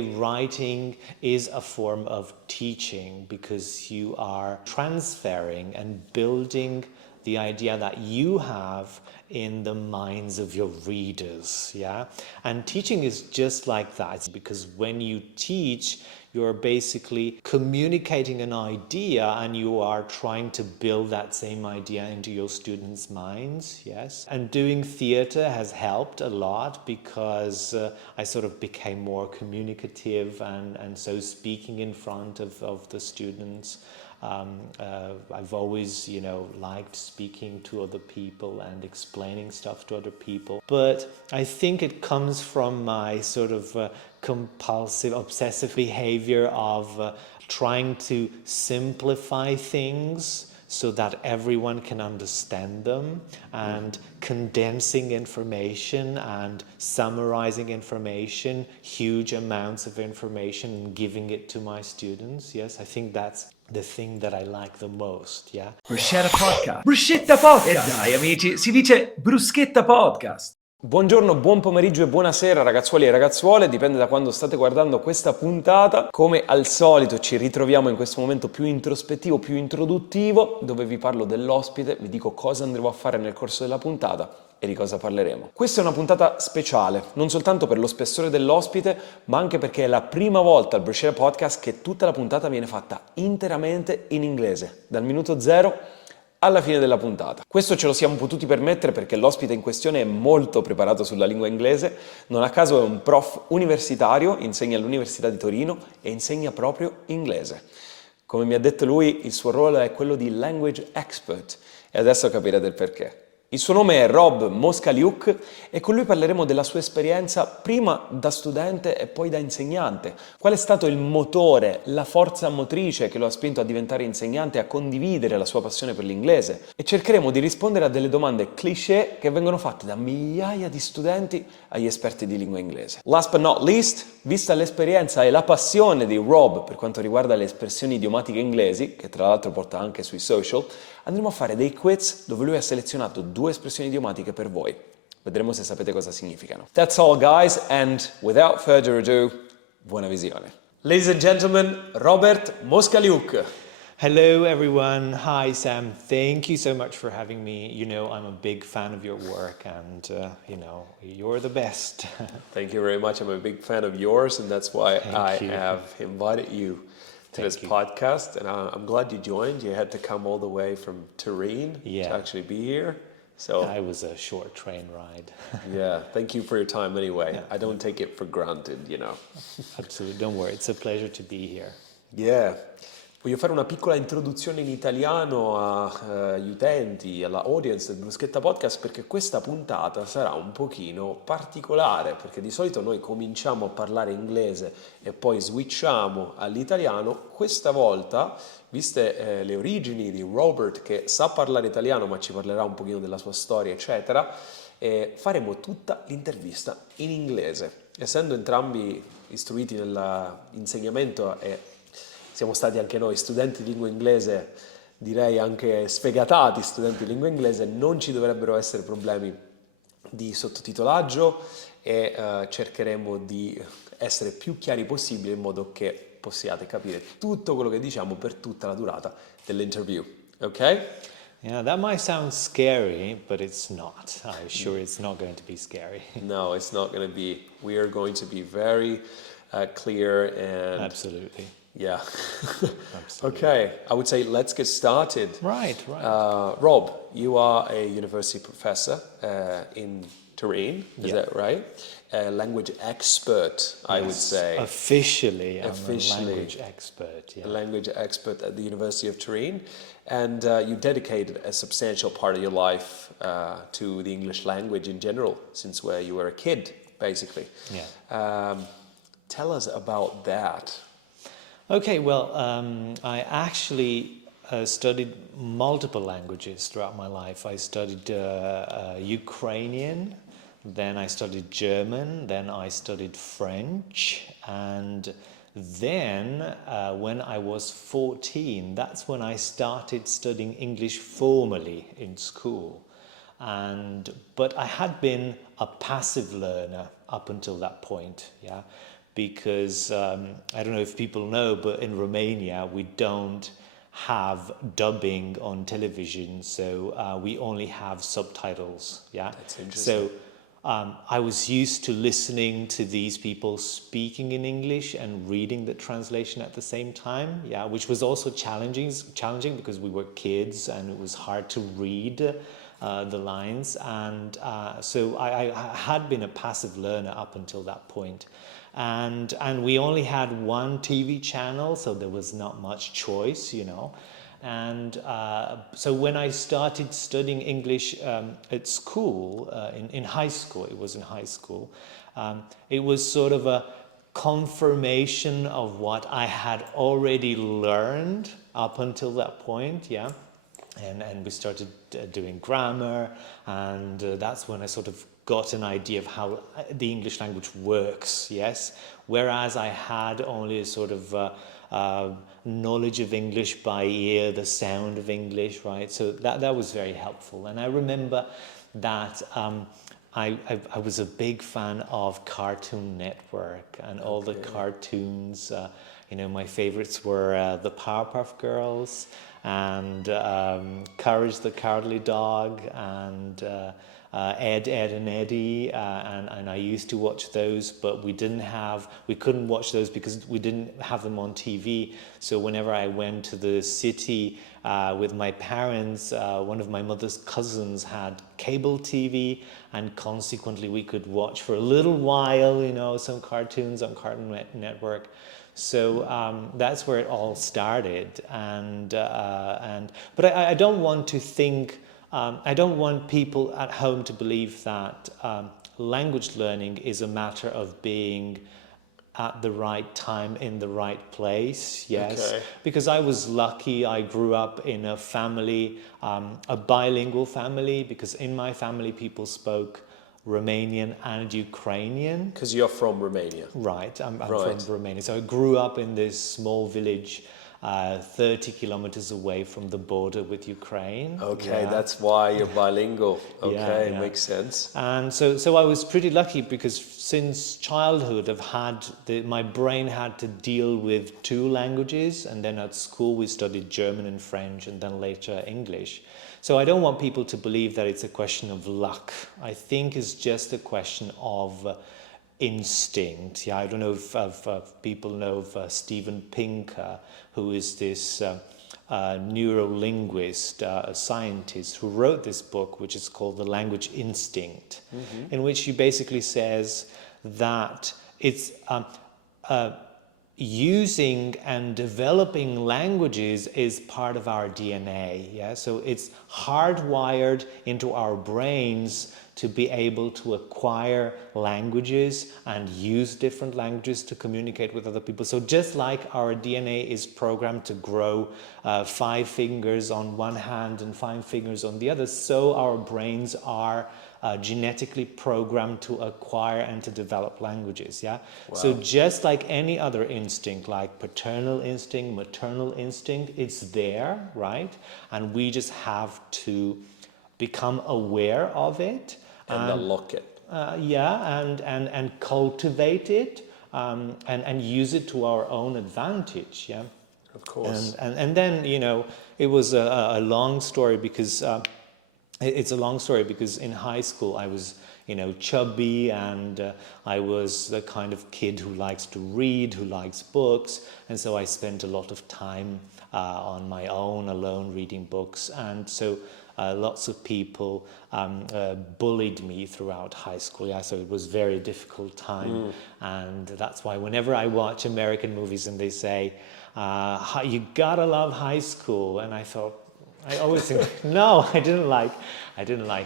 Writing is a form of teaching because you are transferring and building the idea that you have in the minds of your readers, yeah? And teaching is just like that, because when you teach, you're basically communicating an idea and you are trying to build that same idea into your students' minds, yes? And doing theatre has helped a lot because I sort of became more communicative and so speaking in front of the students. I've always, liked speaking to other people and explaining stuff to other people. But I think it comes from my sort of compulsive, obsessive behavior of trying to simplify things so that everyone can understand them, and condensing information and summarizing information, huge amounts of information, and giving it to my students. Yes, I think that's the thing that I like the most, yeah. Bruschetta Podcast. Bruschetta Podcast! E dai amici, si dice Bruschetta Podcast. Buongiorno, buon pomeriggio e buonasera ragazzuoli e ragazzuole, dipende da quando state guardando questa puntata. Come al solito ci ritroviamo in questo momento più introspettivo, più introduttivo, dove vi parlo dell'ospite, vi dico cosa andremo a fare nel corso della puntata e di cosa parleremo. Questa è una puntata speciale, non soltanto per lo spessore dell'ospite, ma anche perché è la prima volta al Bruschetta Podcast che tutta la puntata viene fatta interamente in inglese, dal minuto zero alla fine della puntata. Questo ce lo siamo potuti permettere perché l'ospite in questione è molto preparato sulla lingua inglese, non a caso è un prof universitario, insegna all'Università di Torino e insegna proprio inglese. Come mi ha detto lui, il suo ruolo è quello di language expert e adesso capirete il perché. Il suo nome è Rob MOSCALIUC e con lui parleremo della sua esperienza prima da studente e poi da insegnante. Qual è stato il motore, la forza motrice che lo ha spinto a diventare insegnante e a condividere la sua passione per l'inglese. E cercheremo di rispondere a delle domande cliché che vengono fatte da migliaia di studenti agli esperti di lingua inglese. Last but not least, vista l'esperienza e la passione di Rob per quanto riguarda le espressioni idiomatiche inglesi, che tra l'altro porta anche sui social, andremo a fare dei quiz dove lui ha selezionato 2 espressioni idiomatiche per voi. Vedremo se sapete cosa significano. That's all guys, and without further ado, buona visione. Ladies and gentlemen, Robert MOSCALIUC. Hello everyone, hi Sam, thank you so much for having me. I'm a big fan of your work and you're the best. Thank you very much, I'm a big fan of yours and that's why I have invited you to this podcast, and I'm glad you joined. You had to come all the way from Turin to actually be here. So it was a short train ride. Yeah, thank you for your time anyway. I don't take it for granted, Absolutely, don't worry. It's a pleasure to be here. Yeah. Voglio fare una piccola introduzione in italiano agli utenti, alla audience del Bruschetta Podcast, perché questa puntata sarà un pochino particolare, perché di solito noi cominciamo a parlare inglese e poi switchiamo all'italiano. Questa volta, viste le origini di Robert, che sa parlare italiano ma ci parlerà un pochino della sua storia, eccetera, faremo tutta l'intervista in inglese. Essendo entrambi istruiti nell'insegnamento e siamo stati anche noi studenti di lingua inglese, direi anche sfegatati studenti di lingua inglese, non ci dovrebbero essere problemi di sottotitolaggio e cercheremo di essere più chiari possibile in modo che possiate capire tutto quello che diciamo per tutta la durata dell'interview. Ok? Yeah, that might sound scary, but it's not. I'm sure it's not going to be scary. No, it's not going to be. We are going to be very clear and... Absolutely. Yeah. Absolutely. Okay, I would say let's get started. Right. Rob, you are a university professor in Turin, is that right? A language expert, I would say. Officially, I'm a language expert. Yeah. A language expert at the University of Turin. And you dedicated a substantial part of your life to the English language in general, since where you were a kid, basically. Yeah. Tell us about that. Okay, well, I actually studied multiple languages throughout my life. I studied Ukrainian, then I studied German, then I studied French, and then when I was 14, that's when I started studying English formally in school. But I had been a passive learner up until that point, yeah. because I don't know if people know, but in Romania we don't have dubbing on television, so we only have subtitles. Yeah, that's interesting. So I was used to listening to these people speaking in English and reading the translation at the same time, yeah, which was also challenging because we were kids and it was hard to read the lines. And so I had been a passive learner up until that point. And we only had one TV channel, so there was not much choice, you know. And so when I started studying English at school, in high school, it was in high school, it was sort of a confirmation of what I had already learned up until that point, yeah. And we started doing grammar, and that's when I sort of got an idea of how the English language works, yes. Whereas I had only a sort of knowledge of English by ear, the sound of English, right? So that was very helpful. And I remember that I was a big fan of Cartoon Network and all the cartoons. You know, my favorites were the Powerpuff Girls and Courage the Cowardly Dog and Ed, Ed and Eddie, and I used to watch those, but we couldn't watch those because we didn't have them on TV. So whenever I went to the city with my parents, one of my mother's cousins had cable TV, and consequently we could watch for a little while, you know, some cartoons on Cartoon Network. So that's where it all started, but I don't want to think. I don't want people at home to believe that language learning is a matter of being at the right time in the right place, yes. Okay. Because I was lucky, I grew up in a family, a bilingual family, because in my family people spoke Romanian and Ukrainian. Because you're from Romania. Right, I'm from Romania. So I grew up in this small village 30 kilometers away from the border with Ukraine. Okay, that's why you're bilingual. Okay, makes sense. And so I was pretty lucky because since childhood my brain had to deal with two languages, and then at school we studied German and French and then later English. So I don't want people to believe that it's a question of luck. I think it's just a question of instinct. Yeah, I don't know if people know of Steven Pinker, who is this neuro-linguist, a scientist who wrote this book, which is called The Language Instinct, in which he basically says that it's using and developing languages is part of our DNA. Yeah, so it's hardwired into our brains to be able to acquire languages and use different languages to communicate with other people. So just like our DNA is programmed to grow 5 fingers on one hand and 5 fingers on the other, so our brains are genetically programmed to acquire and to develop languages, yeah? Wow. So just like any other instinct, like paternal instinct, maternal instinct, it's there, right? And we just have to become aware of it. And unlock it. And cultivate it and use it to our own advantage, yeah? Of course. And then, you know, it was a long story because it's a long story because in high school I was, you know, chubby, and I was the kind of kid who likes to read, who likes books, and so I spent a lot of time on my own, alone, reading books, and so lots of people bullied me throughout high school. Yeah, so it was a very difficult time, and that's why whenever I watch American movies and they say, you gotta love high school, and I always think, no, I didn't like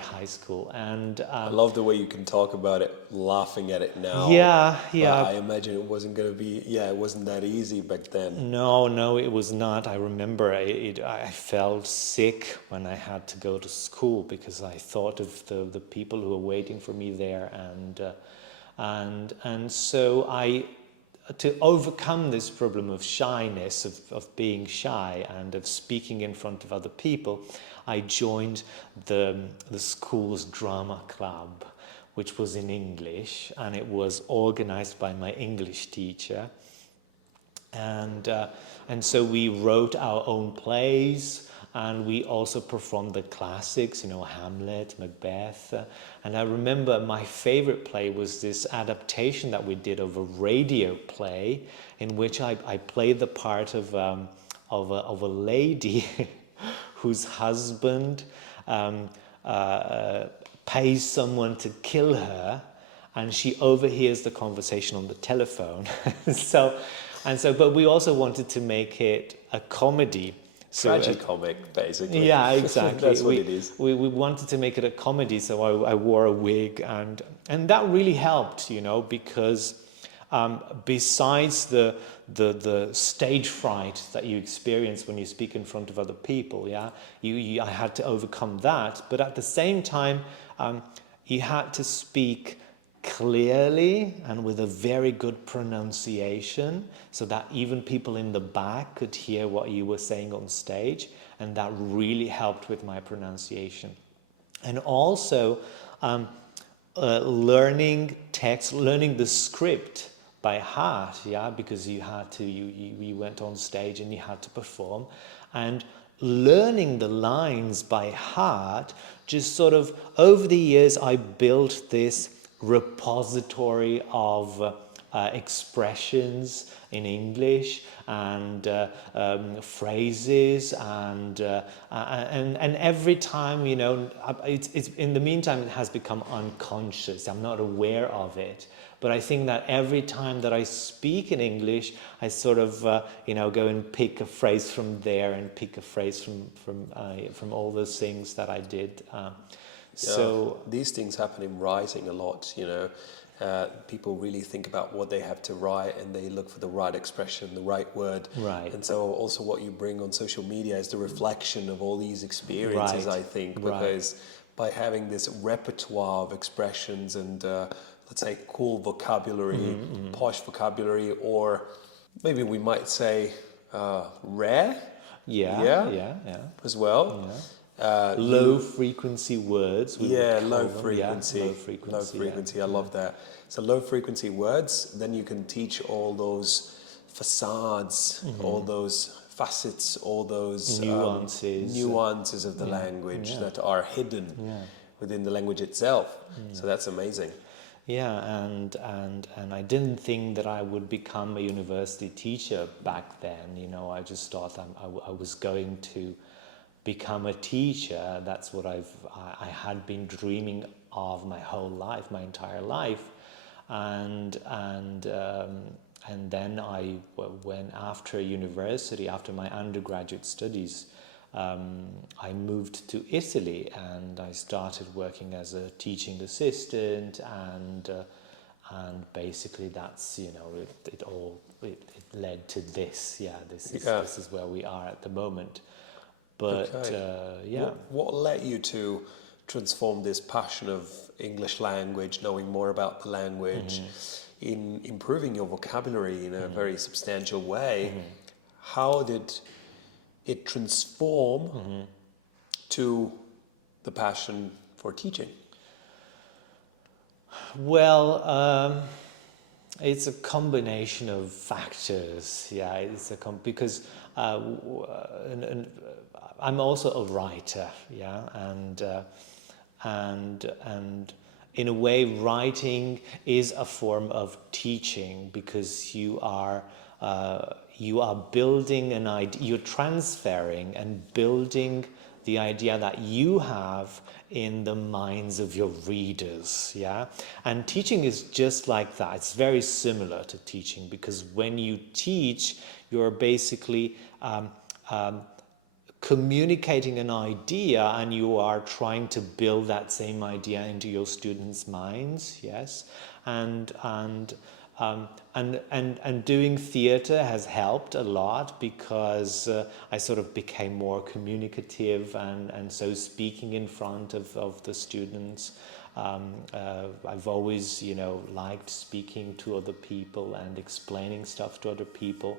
high school. And I love the way you can talk about it, laughing at it now. Yeah. But I imagine it wasn't going to be, it wasn't that easy back then. No, it was not. I remember I felt sick when I had to go to school because I thought of the people who were waiting for me there, and so to overcome this problem of shyness, of being shy and of speaking in front of other people, I joined the school's drama club, which was in English, and it was organized by my English teacher. And so we wrote our own plays, and we also performed the classics, you know, Hamlet, Macbeth. And I remember my favorite play was this adaptation that we did of a radio play in which I played the part of a lady whose husband pays someone to kill her, and she overhears the conversation on the telephone. But we also wanted to make it a comedy. Tragicomic, basically. Yeah, exactly. That's what it is. We wanted to make it a comedy, so I wore a wig, and that really helped, you know, because besides the stage fright that you experience when you speak in front of other people, yeah, I had to overcome that, but at the same time, you had to speak clearly and with a very good pronunciation so that even people in the back could hear what you were saying on stage, and that really helped with my pronunciation. And also learning text, learning the script by heart, yeah, because you went on stage and you had to perform, and learning the lines by heart, just sort of over the years I built this repository of expressions in English and phrases, and every time, you know, it's in the meantime it has become unconscious. I'm not aware of it, but I think that every time that I speak in English, I sort of you know, go and pick a phrase from there and pick a phrase from all those things that I did. So these things happen in writing a lot, you know. People really think about what they have to write, and they look for the right expression, the right word. Right. And so also what you bring on social media is the reflection of all these experiences, Right. I think, Right. because by having this repertoire of expressions and let's say cool vocabulary, posh vocabulary, or maybe we might say rare, yeah, as well. yeah. Low frequency words. Low frequency. Low frequency. I love that. So low frequency words, then you can teach all those facades, all those facets, all those nuances of the language that are hidden within the language itself. So that's amazing. Yeah, and I didn't think that I would become a university teacher back then. You know, I just thought I was going to become a teacher. That's what I had been dreaming of my whole life, my entire life, and then when after university, after my undergraduate studies, I moved to Italy, and I started working as a teaching assistant, and basically that's, you know, it led to this. Yeah, this is where we are at the moment. But what led you to transform this passion of English language, knowing more about the language, in improving your vocabulary in a very substantial way? How did it transform to the passion for teaching? Well, it's a combination of factors. Yeah, it's because I'm also a writer. Yeah, and in a way, writing is a form of teaching, because you are building an idea, you're transferring and building the idea that you have in the minds of your readers, yeah? And teaching is just like that. It's very similar to teaching, because when you teach, you're basically communicating an idea, and you are trying to build that same idea into your students' minds, yes? And doing theatre has helped a lot, because I sort of became more communicative, and so speaking in front of the students. I've always, you know, liked speaking to other people and explaining stuff to other people.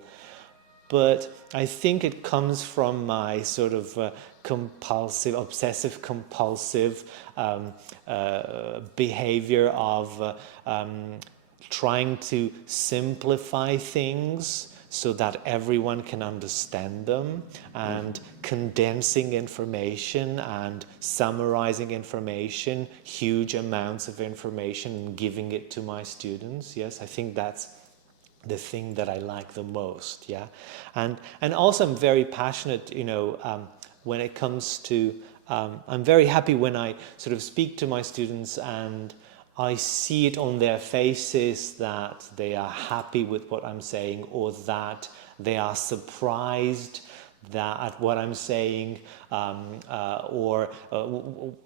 but I think it comes from my sort of obsessive compulsive behavior of trying to simplify things so that everyone can understand them, and condensing information and summarizing information, huge amounts of information, and giving it to my students. Yes, I think that's the thing that I like the most. Yeah, and also I'm very passionate, when it comes to, I'm very happy when I sort of speak to my students and I see it on their faces that they are happy with what I'm saying, or that they are surprised at what I'm saying, or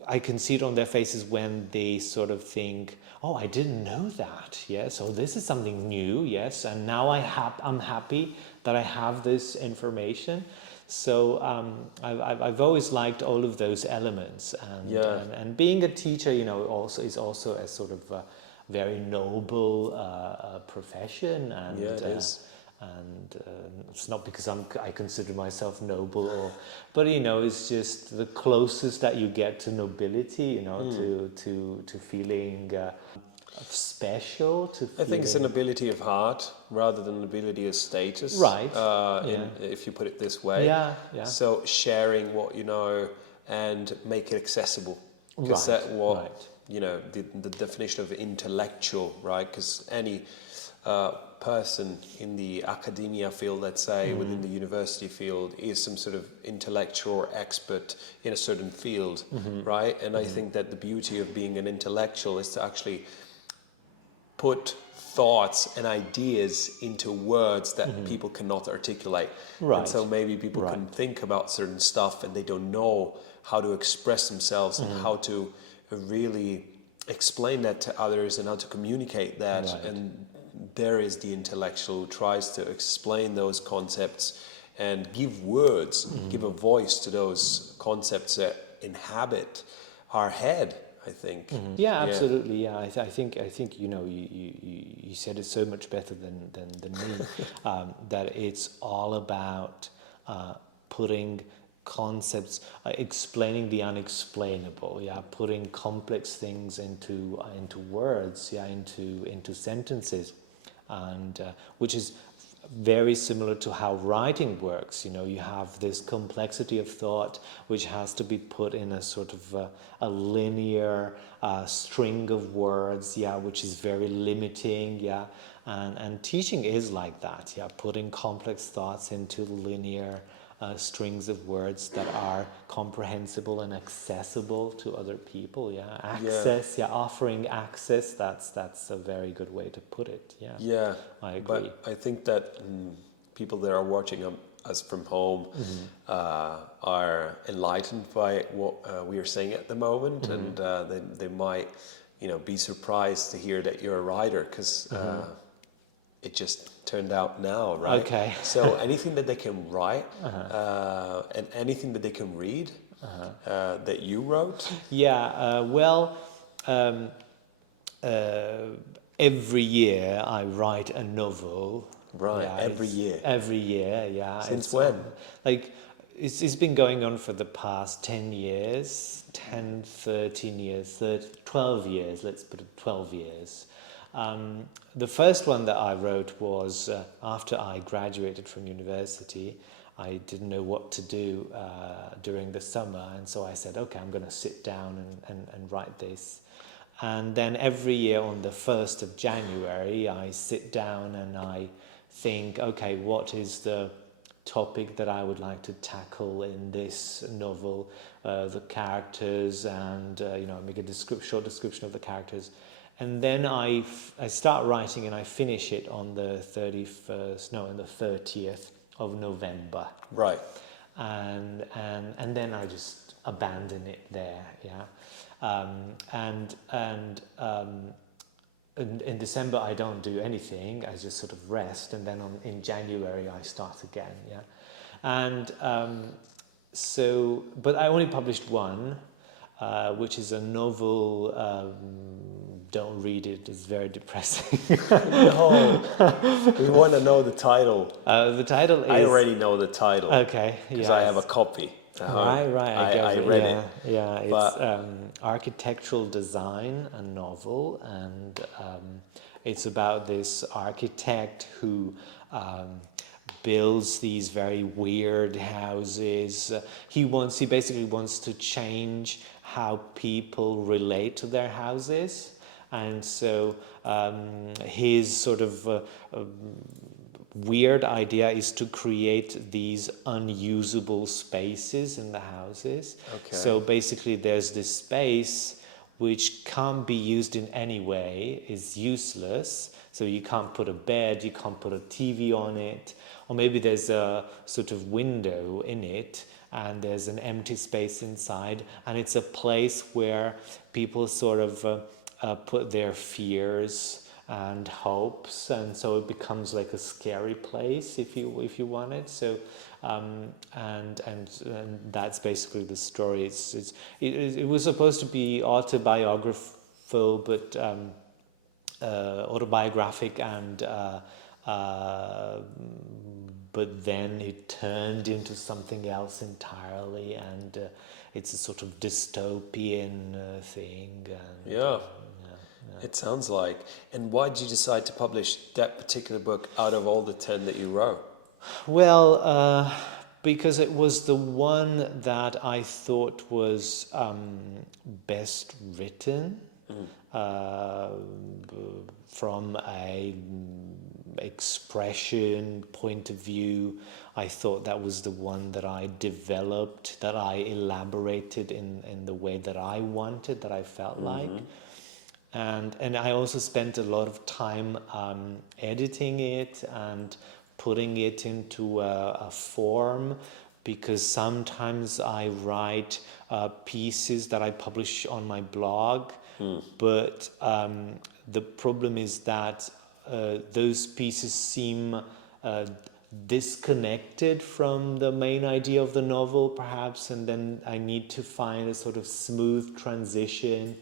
I can see it on their faces when they sort of think, oh, I didn't know that, yes, so this is something new, yes, and now I'm happy that I have this information. So I've always liked all of those elements, and being a teacher, also is also a sort of a very noble profession, and it is. And it's not because I consider myself noble, but it's just the closest that you get to nobility, to feeling special. I think it's an ability of heart rather than an ability of status. Right. If you put it this way. Yeah. So sharing what you know and make it accessible. Because that's what, the definition of intellectual, right? Because any person in the academia field, let's say, within the university field, is some sort of intellectual or expert in a certain field, right? And I think that the beauty of being an intellectual is to actually put thoughts and ideas into words that people cannot articulate. Right. And so maybe people can think about certain stuff and they don't know how to express themselves and how to really explain that to others and how to communicate that. Right. And there is the intellectual who tries to explain those concepts and give words, give a voice to those concepts that inhabit our head, I think. Yeah, absolutely. Yeah, I think you said it so much better than me. That it's all about putting concepts, explaining the unexplainable. Yeah, putting complex things into words. Yeah, into sentences, and which is very similar to how writing works. You have this complexity of thought which has to be put in a sort of a linear string of words, which is very limiting, and teaching is like that, putting complex thoughts into linear strings of words that are comprehensible and accessible to other people. Offering access. That's a very good way to put it. I agree. But I think that people that are watching us from home are enlightened by what we are saying at the moment, and they might be surprised to hear that you're a writer, because it just turned out now, right? Okay. So anything that they can write and anything that they can read that you wrote? Every year I write a novel. Right, every year? Every year, yeah. Since when? It's been going on for the past 10 years, 10, 13 years, 12 years, let's put it 12 years. The first one that I wrote was after I graduated from university. I didn't know what to do during the summer, and so I said, okay, I'm going to sit down and write this. And then every year on the 1st of January, I sit down and I think, okay, what is the topic that I would like to tackle in this novel, the characters, and make a short description of the characters. And then I start writing and I finish it on the 30th of November. Right. And then I just abandon it there, in December I don't do anything, I just sort of rest, and then in January I start again, and but I only published one. which is a novel. Don't read it, it's very depressing. No, we want to know the title. The title is... I already know the title. Okay, because I have a copy. Right, I read it. Yeah, it's But, Architectural Design, a novel, and it's about this architect who builds these very weird houses. He basically wants to change how people relate to their houses, and so his sort of weird idea is to create these unusable spaces in the houses. Okay. So basically there's this space which can't be used in any way, is useless. So you can't put a bed, you can't put a TV on it, or maybe there's a sort of window in it and there's an empty space inside, and it's a place where people sort of put their fears and hopes, and so it becomes like a scary place if you want it. So and that's basically the story. It was supposed to be autobiographical, but autobiographic, and but then it turned into something else entirely, and it's a sort of dystopian thing. And, yeah. It sounds like. And why did you decide to publish that particular book out of all the 10 that you wrote? Well, because it was the one that I thought was best written from a expression point of view. I thought that was the one that I developed, that I elaborated in the way that I wanted, that I felt like. And I also spent a lot of time editing it and putting it into a form, because sometimes I write pieces that I publish on my blog, but the problem is that those pieces seem disconnected from the main idea of the novel, perhaps, and then I need to find a sort of smooth transition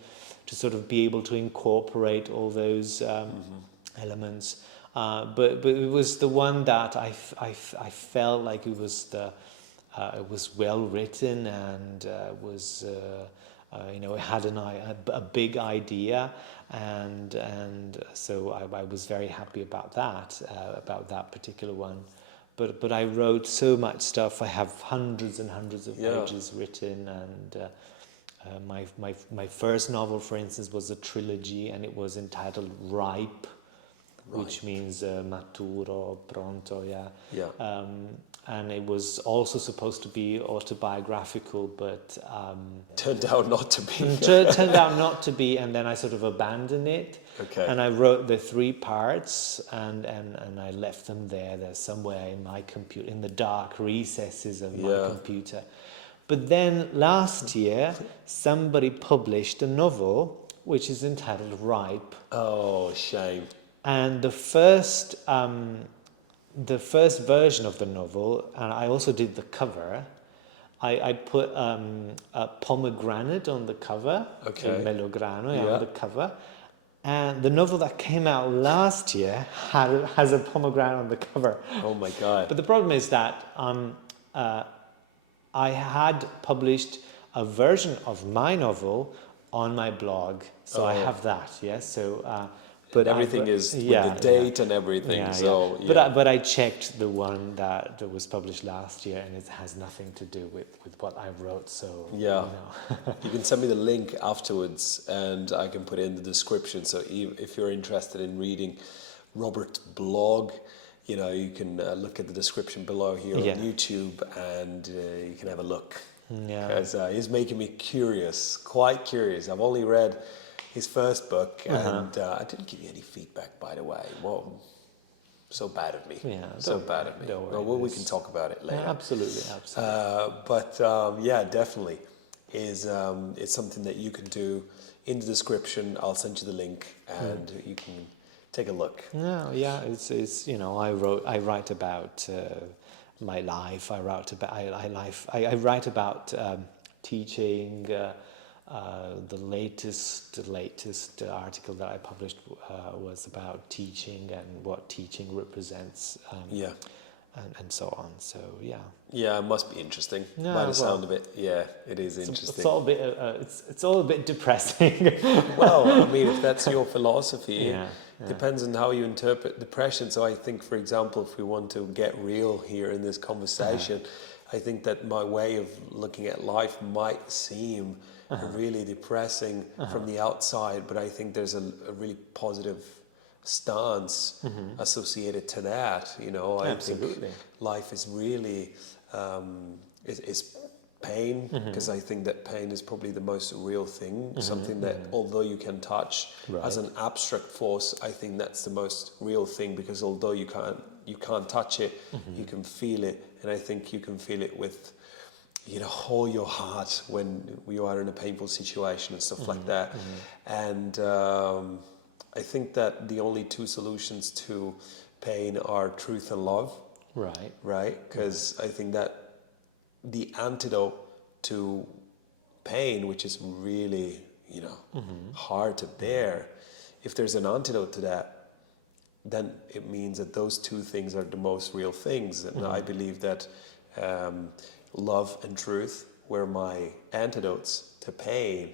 to sort of be able to incorporate all those elements. But it was the one that I felt like it was well written, and was it had a big idea, and so I was very happy about that particular one. But I wrote so much stuff. I have hundreds and hundreds of pages written, and my first novel, for instance, was a trilogy, and it was entitled Ripe, which means maturo, pronto, and it was also supposed to be autobiographical, but turned out not to be. Turned out not to be, and then I sort of abandoned it. Okay. And I wrote the 3 parts, and I left them there. They're somewhere in my computer, in the dark recesses of my computer. But then last year, somebody published a novel which is entitled Ripe. Oh, shame. And the first version of the novel, and I also did the cover, I put a pomegranate on the cover, okay. melograno on the cover. And the novel that came out last year has a pomegranate on the cover. Oh my God. But the problem is that I had published a version of my novel on my blog, so I have that. So, but everything is with the date and everything. But I checked the one that was published last year, and it has nothing to do with what I wrote. So you can send me the link afterwards, and I can put it in the description. So if you're interested in reading Robert's blog, you can look at the description below here on YouTube, and you can have a look. Because he's making me quite curious. I've only read his first book, and I didn't give you any feedback, by the way. Well, so bad of me. So bad of me. Well, we can talk about it later. Absolutely. But definitely it's something that you can do in the description. I'll send you the link, and you can take a look. It's I write about my life. I write about teaching, the latest article that I published was about teaching and what teaching represents. And so on. So yeah, it must be interesting. Yeah, By the sound of it, yeah, it is interesting. It's all a bit. It's all a bit depressing. Well, I mean, if that's your philosophy, Yeah. depends on how you interpret depression. So I think, for example, if we want to get real here in this conversation, I think that my way of looking at life might seem really depressing from the outside, but I think there's a really positive stance associated to that. You know, I think life is really is pain, because I think that pain is probably the most real thing, something that although you can touch as an abstract force, I think that's the most real thing, because although you can't touch it, you can feel it, and I think you can feel it with, you know, all your heart when you are in a painful situation and stuff like that. And I think that the only two solutions to pain are truth and love. Right? Because I think that the antidote to pain, which is really, you know, hard to bear, if there's an antidote to that, then it means that those two things are the most real things. And I believe that love and truth were my antidotes to pain,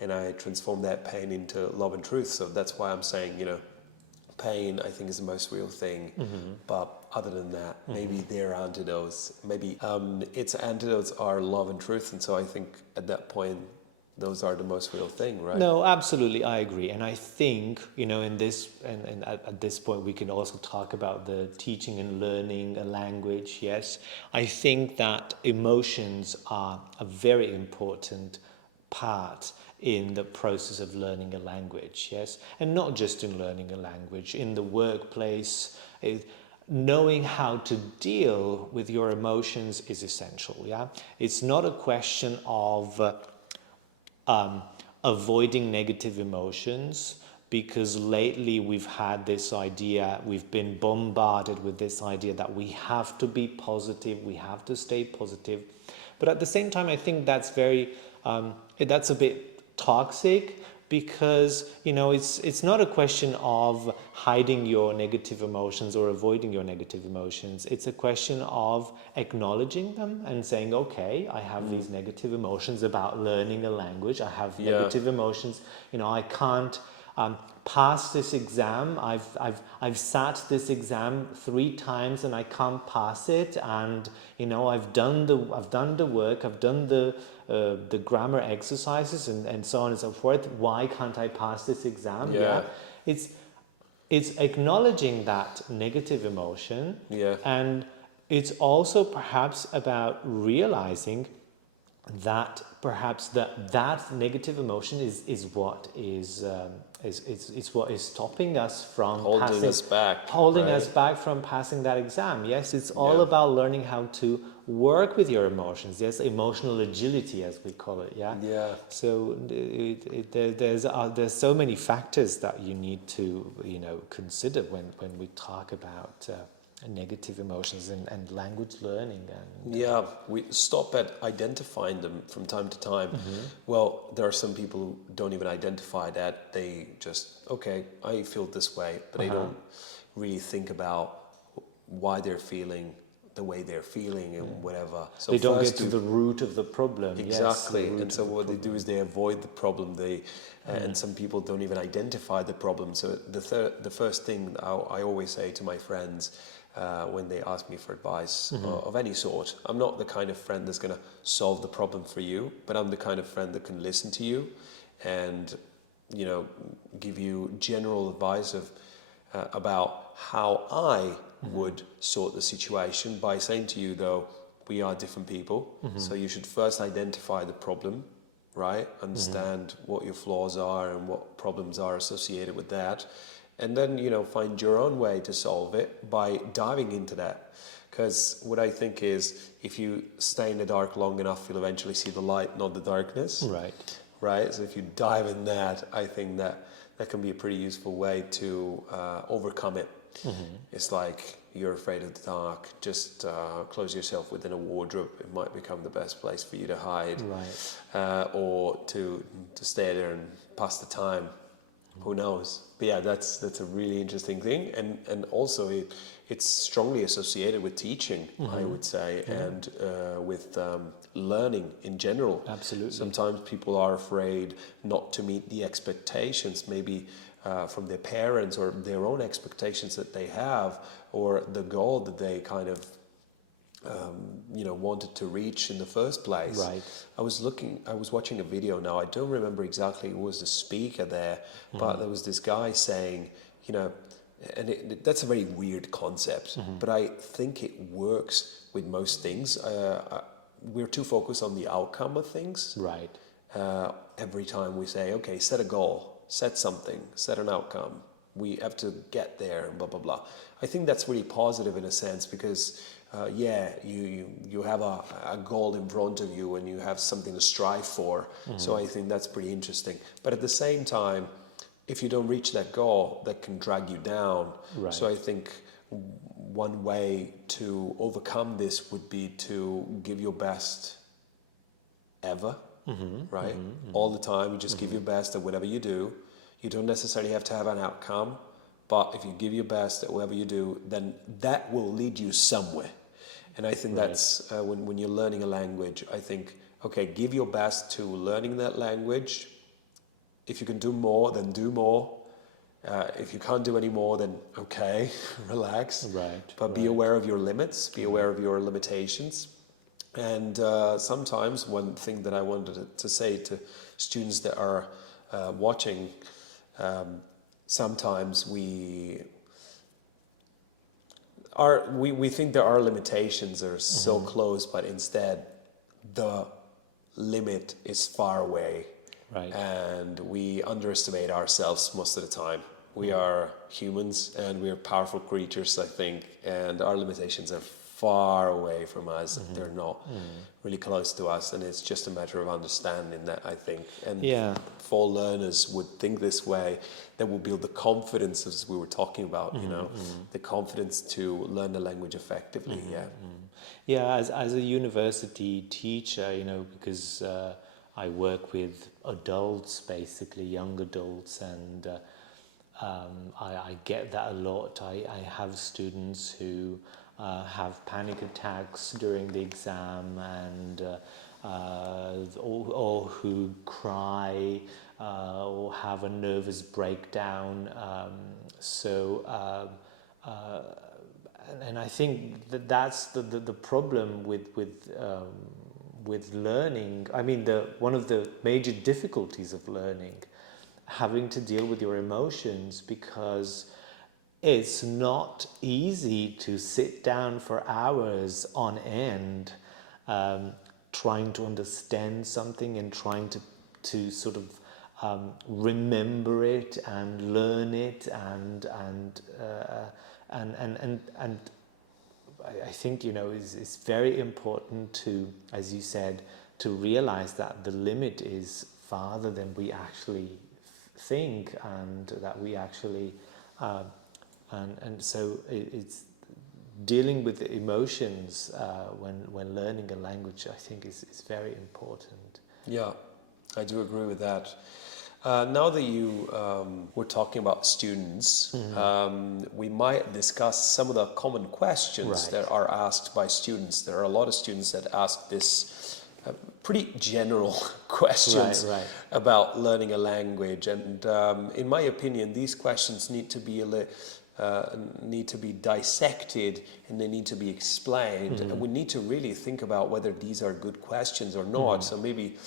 and I transformed that pain into love and truth. So that's why I'm saying, you know, pain, I think, is the most real thing. But other than that, maybe their antidotes, maybe its antidotes are love and truth. And so I think at that point, those are the most real thing, right? No, absolutely, I agree. And I think, you know, in this, and at this point, we can also talk about the teaching and learning a language, yes. I think that emotions are a very important part in the process of learning a language, yes? And not just in learning a language, in the workplace, knowing how to deal with your emotions is essential, yeah? It's not a question of avoiding negative emotions, because lately we've had this idea, we've been bombarded with this idea that we have to be positive, we have to stay positive. But at the same time, I think that's that's a bit toxic, because, you know, it's not a question of hiding your negative emotions or avoiding your negative emotions. It's a question of acknowledging them and saying, okay, I have these negative emotions about learning a language. I have negative emotions. You know, I can't pass this exam. I've sat this exam 3 times and I can't pass it. And, you know, I've done the work. I've done the grammar exercises and so on and so forth. Why can't I pass this exam? It's acknowledging that negative emotion, and it's also perhaps about realizing that perhaps that negative emotion is what is stopping us from holding us back from passing that exam. Yes, it's all about learning how to work with your emotions. Yes, emotional agility, as we call it. So there's so many factors that you need to, you know, consider when we talk about negative emotions and language learning. And we stop at identifying them from time to time. Well, there are some people who don't even identify that. They just, okay, I feel this way, but they don't really think about why they're feeling the way they're feeling and whatever. So they don't get to the root of the problem. Exactly. And so what they do is they avoid the problem. And some people don't even identify the problem. So the first thing I always say to my friends when they ask me for advice of any sort, I'm not the kind of friend that's going to solve the problem for you, but I'm the kind of friend that can listen to you and, you know, give you general advice about how I would sort the situation, by saying to you, though, we are different people. So you should first identify the problem, right? Understand what your flaws are and what problems are associated with that. And then, you know, find your own way to solve it by diving into that. Because what I think is, if you stay in the dark long enough, you'll eventually see the light, not the darkness. Right? So if you dive in that, I think that can be a pretty useful way to overcome it. It's like, you're afraid of the dark, just close yourself within a wardrobe. It might become the best place for you to hide, or to stay there and pass the time. Who knows? But yeah, that's a really interesting thing, and also it's strongly associated with teaching, I would say, and with learning in general. Absolutely. Sometimes people are afraid not to meet the expectations, maybe from their parents or their own expectations that they have, or the goal that they kind of wanted to reach in the first place. Right. I was watching a video now. I don't remember exactly who was the speaker there, but there was this guy saying, and that's a very weird concept, but I think it works with most things. We're too focused on the outcome of things. Right. Every time we say, okay, set a goal, set something, set an outcome. We have to get there, and blah, blah, blah. I think that's really positive in a sense because, you have a goal in front of you and you have something to strive for. So I think that's pretty interesting. But at the same time, if you don't reach that goal, that can drag you down. Right. So I think one way to overcome this would be to give your best ever, right? All the time, you just give your best at whatever you do. You don't necessarily have to have an outcome, but if you give your best at whatever you do, then that will lead you somewhere. And I think that's when you're learning a language, I think, okay, give your best to learning that language. If you can do more, then do more. If you can't do any more, then okay, relax. Right. But be aware of your limits, be aware of your limitations. And sometimes one thing that I wanted to say to students that are watching, sometimes we think that our limitations are so close, but instead the limit is far away. Right. And we underestimate ourselves most of the time. We are humans and we are powerful creatures, I think, and our limitations are far away from us. They're not really close to us, and it's just a matter of understanding that, I think. And if all learners would think this way, that will build the confidence, as we were talking about, the confidence to learn the language effectively. Yeah, as a university teacher, because I work with adults, basically young adults, and I get that a lot. I have students who have panic attacks during the exam, and or who cry or have a nervous breakdown. And I think that's the problem with learning. I mean, one of the major difficulties of learning, having to deal with your emotions, because it's not easy to sit down for hours on end trying to understand something and trying to sort of remember it and learn it, and I think it's very important to, as you said, to realize that the limit is farther than we actually think, and that we actually and so it's dealing with the emotions when learning a language, I think is very important. Yeah, I do agree with that. Now that you were talking about students, we might discuss some of the common questions that are asked by students. There are a lot of students that ask this pretty general questions about learning a language, and in my opinion, these questions need to be dissected, and they need to be explained. And we need to really think about whether these are good questions or not. So maybe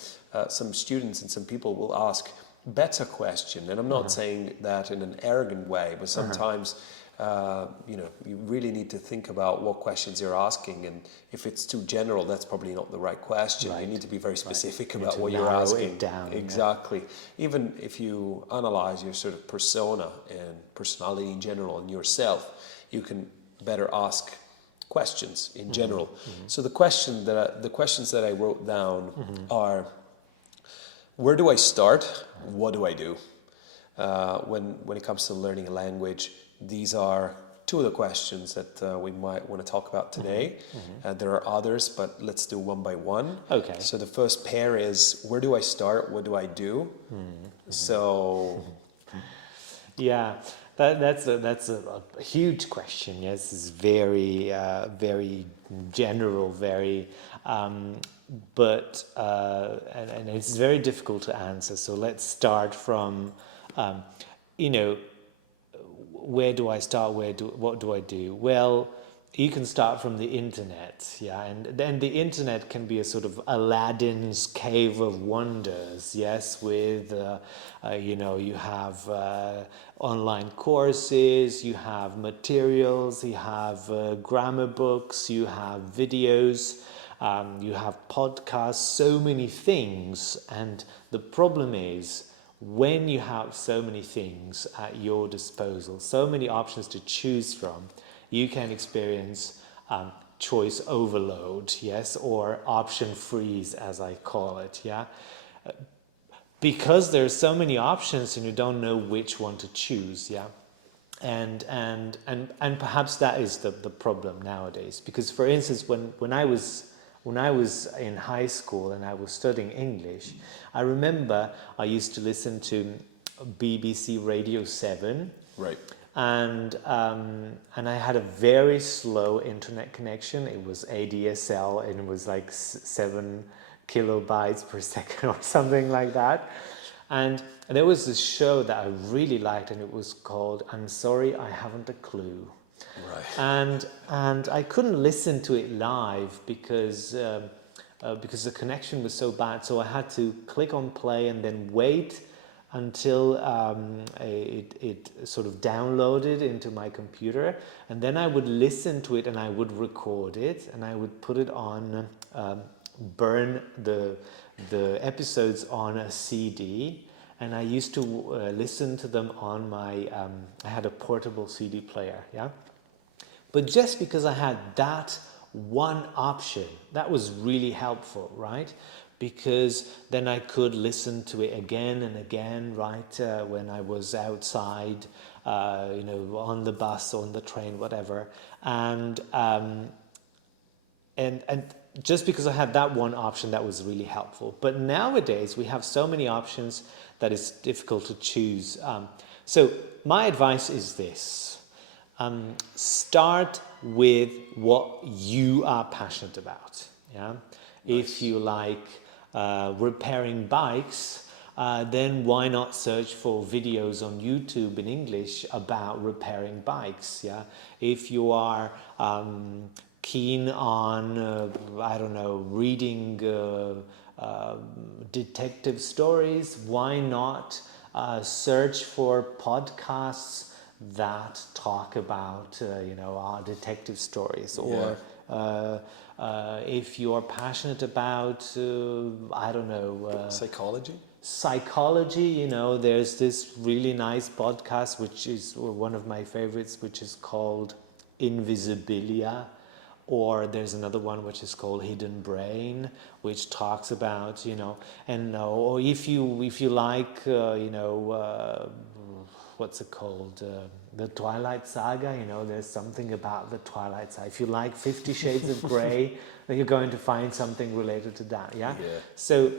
some students and some people will ask better question, and I'm not saying that in an arrogant way, but sometimes you really need to think about what questions you're asking, and if it's too general, that's probably not the right question. You need to be very specific about what you're asking. Exactly. Even if you analyze your sort of persona and personality in general and yourself, you can better ask questions in general. So the questions that I wrote down are: where do I start? What do I do? When it comes to learning a language, these are two of the questions that we might want to talk about today. There are others, but let's do one by one. Okay. So the first pair is, where do I start? What do I do? So... Yeah, that's a huge question. Yes, it's very very general, very but and it's very difficult to answer. So let's start from where do I start? What do I do? Well, you can start from the internet, yeah, and then the internet can be a sort of Aladdin's cave of wonders, yes, with you have online courses, you have materials, you have grammar books, you have videos, you have podcasts, so many things. And the problem is, when you have so many things at your disposal, so many options to choose from, you can experience choice overload, yes, or option freeze, as I call it, yeah. Because there's so many options and you don't know which one to choose, yeah. And perhaps that is the problem nowadays. Because, for instance, when I was in high school and I was studying English, I remember I used to listen to BBC Radio 7. Right. And I had a very slow internet connection. It was ADSL and it was like 7 kilobytes per second or something like that. And there was this show that I really liked, and it was called I'm Sorry, I Haven't a Clue. Right. And I couldn't listen to it live because the connection was so bad. So I had to click on play and then wait until it sort of downloaded into my computer, and then I would listen to it and I would record it and I would put it on, burn the episodes on a CD, and I used to listen to them on my, I had a portable CD player, yeah? But just because I had that one option, that was really helpful, right? Because then I could listen to it again and again, right, when I was outside, on the bus, on the train, whatever. And just because I had that one option, that was really helpful. But nowadays, we have so many options that it's difficult to choose. So my advice is this. Start with what you are passionate about, yeah? If you like repairing bikes, then why not search for videos on YouTube in English about repairing bikes, yeah? If you are keen on, reading detective stories, why not search for podcasts that talk about, our detective stories, or if you're passionate about, psychology, there's this really nice podcast, which is one of my favorites, which is called Invisibilia, or there's another one which is called Hidden Brain, which talks about, or if you like, what's it called? The Twilight Saga, there's something about the Twilight Saga. If you like 50 Shades of Grey, then you're going to find something related to that, yeah? So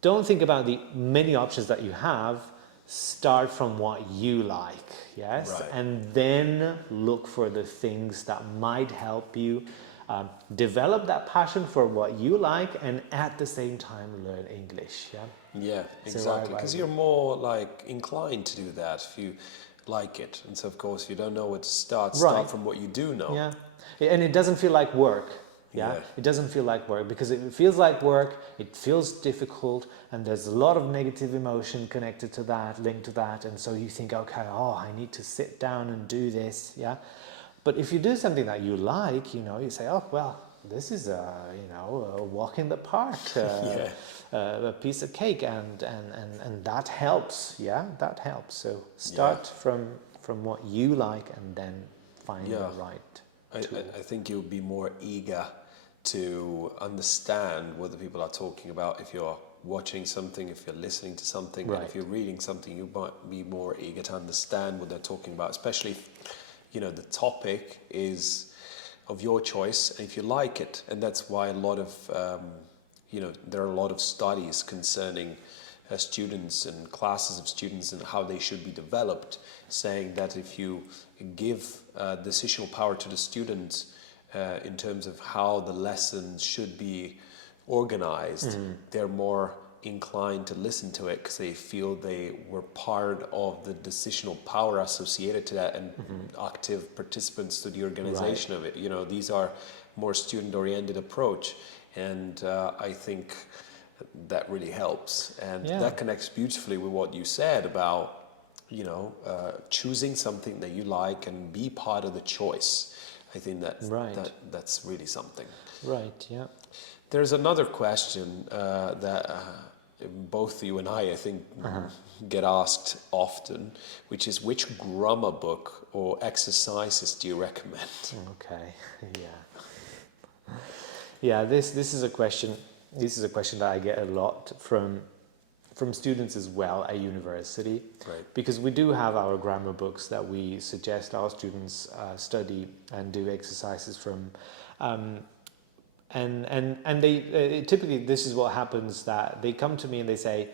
don't think about the many options that you have. Start from what you like, yes? Right. And then look for the things that might help you develop that passion for what you like, and at the same time learn English, yeah? Yeah, exactly, because you're more inclined to do that if you like it. And so, of course, if you don't know where to start from what you do know. Yeah, and it doesn't feel like work. Yeah, it doesn't feel like work, because if it feels like work, it feels difficult, and there's a lot of negative emotion connected to that, linked to that, and so you think, okay, I need to sit down and do this, yeah. But if you do something that you like, you say, oh, well, this is a walk in the park, a piece of cake, and that helps, yeah, that helps. So start from what you like, and then find the right tool. I think you'll be more eager to understand what the people are talking about if you're watching something, if you're listening to something, and if you're reading something, you might be more eager to understand what they're talking about, especially if the topic is of your choice, and if you like it. And that's why a lot of, there are a lot of studies concerning students and classes of students and how they should be developed, saying that if you give decisional power to the students in terms of how the lessons should be organized, they're more inclined to listen to it because they feel they were part of the decisional power associated to that and active participants to the organization of it. These are more student-oriented approach, and I think that really helps, and that connects beautifully with what you said about choosing something that you like and be part of the choice. I think that's really something. Right. Yeah. There's another question that both you and I think, get asked often, which is, which grammar book or exercises do you recommend? Okay. Yeah. This is a question. This is a question that I get a lot from students as well at university, because we do have our grammar books that we suggest our students study and do exercises from. And they typically, this is what happens, that they come to me and they say,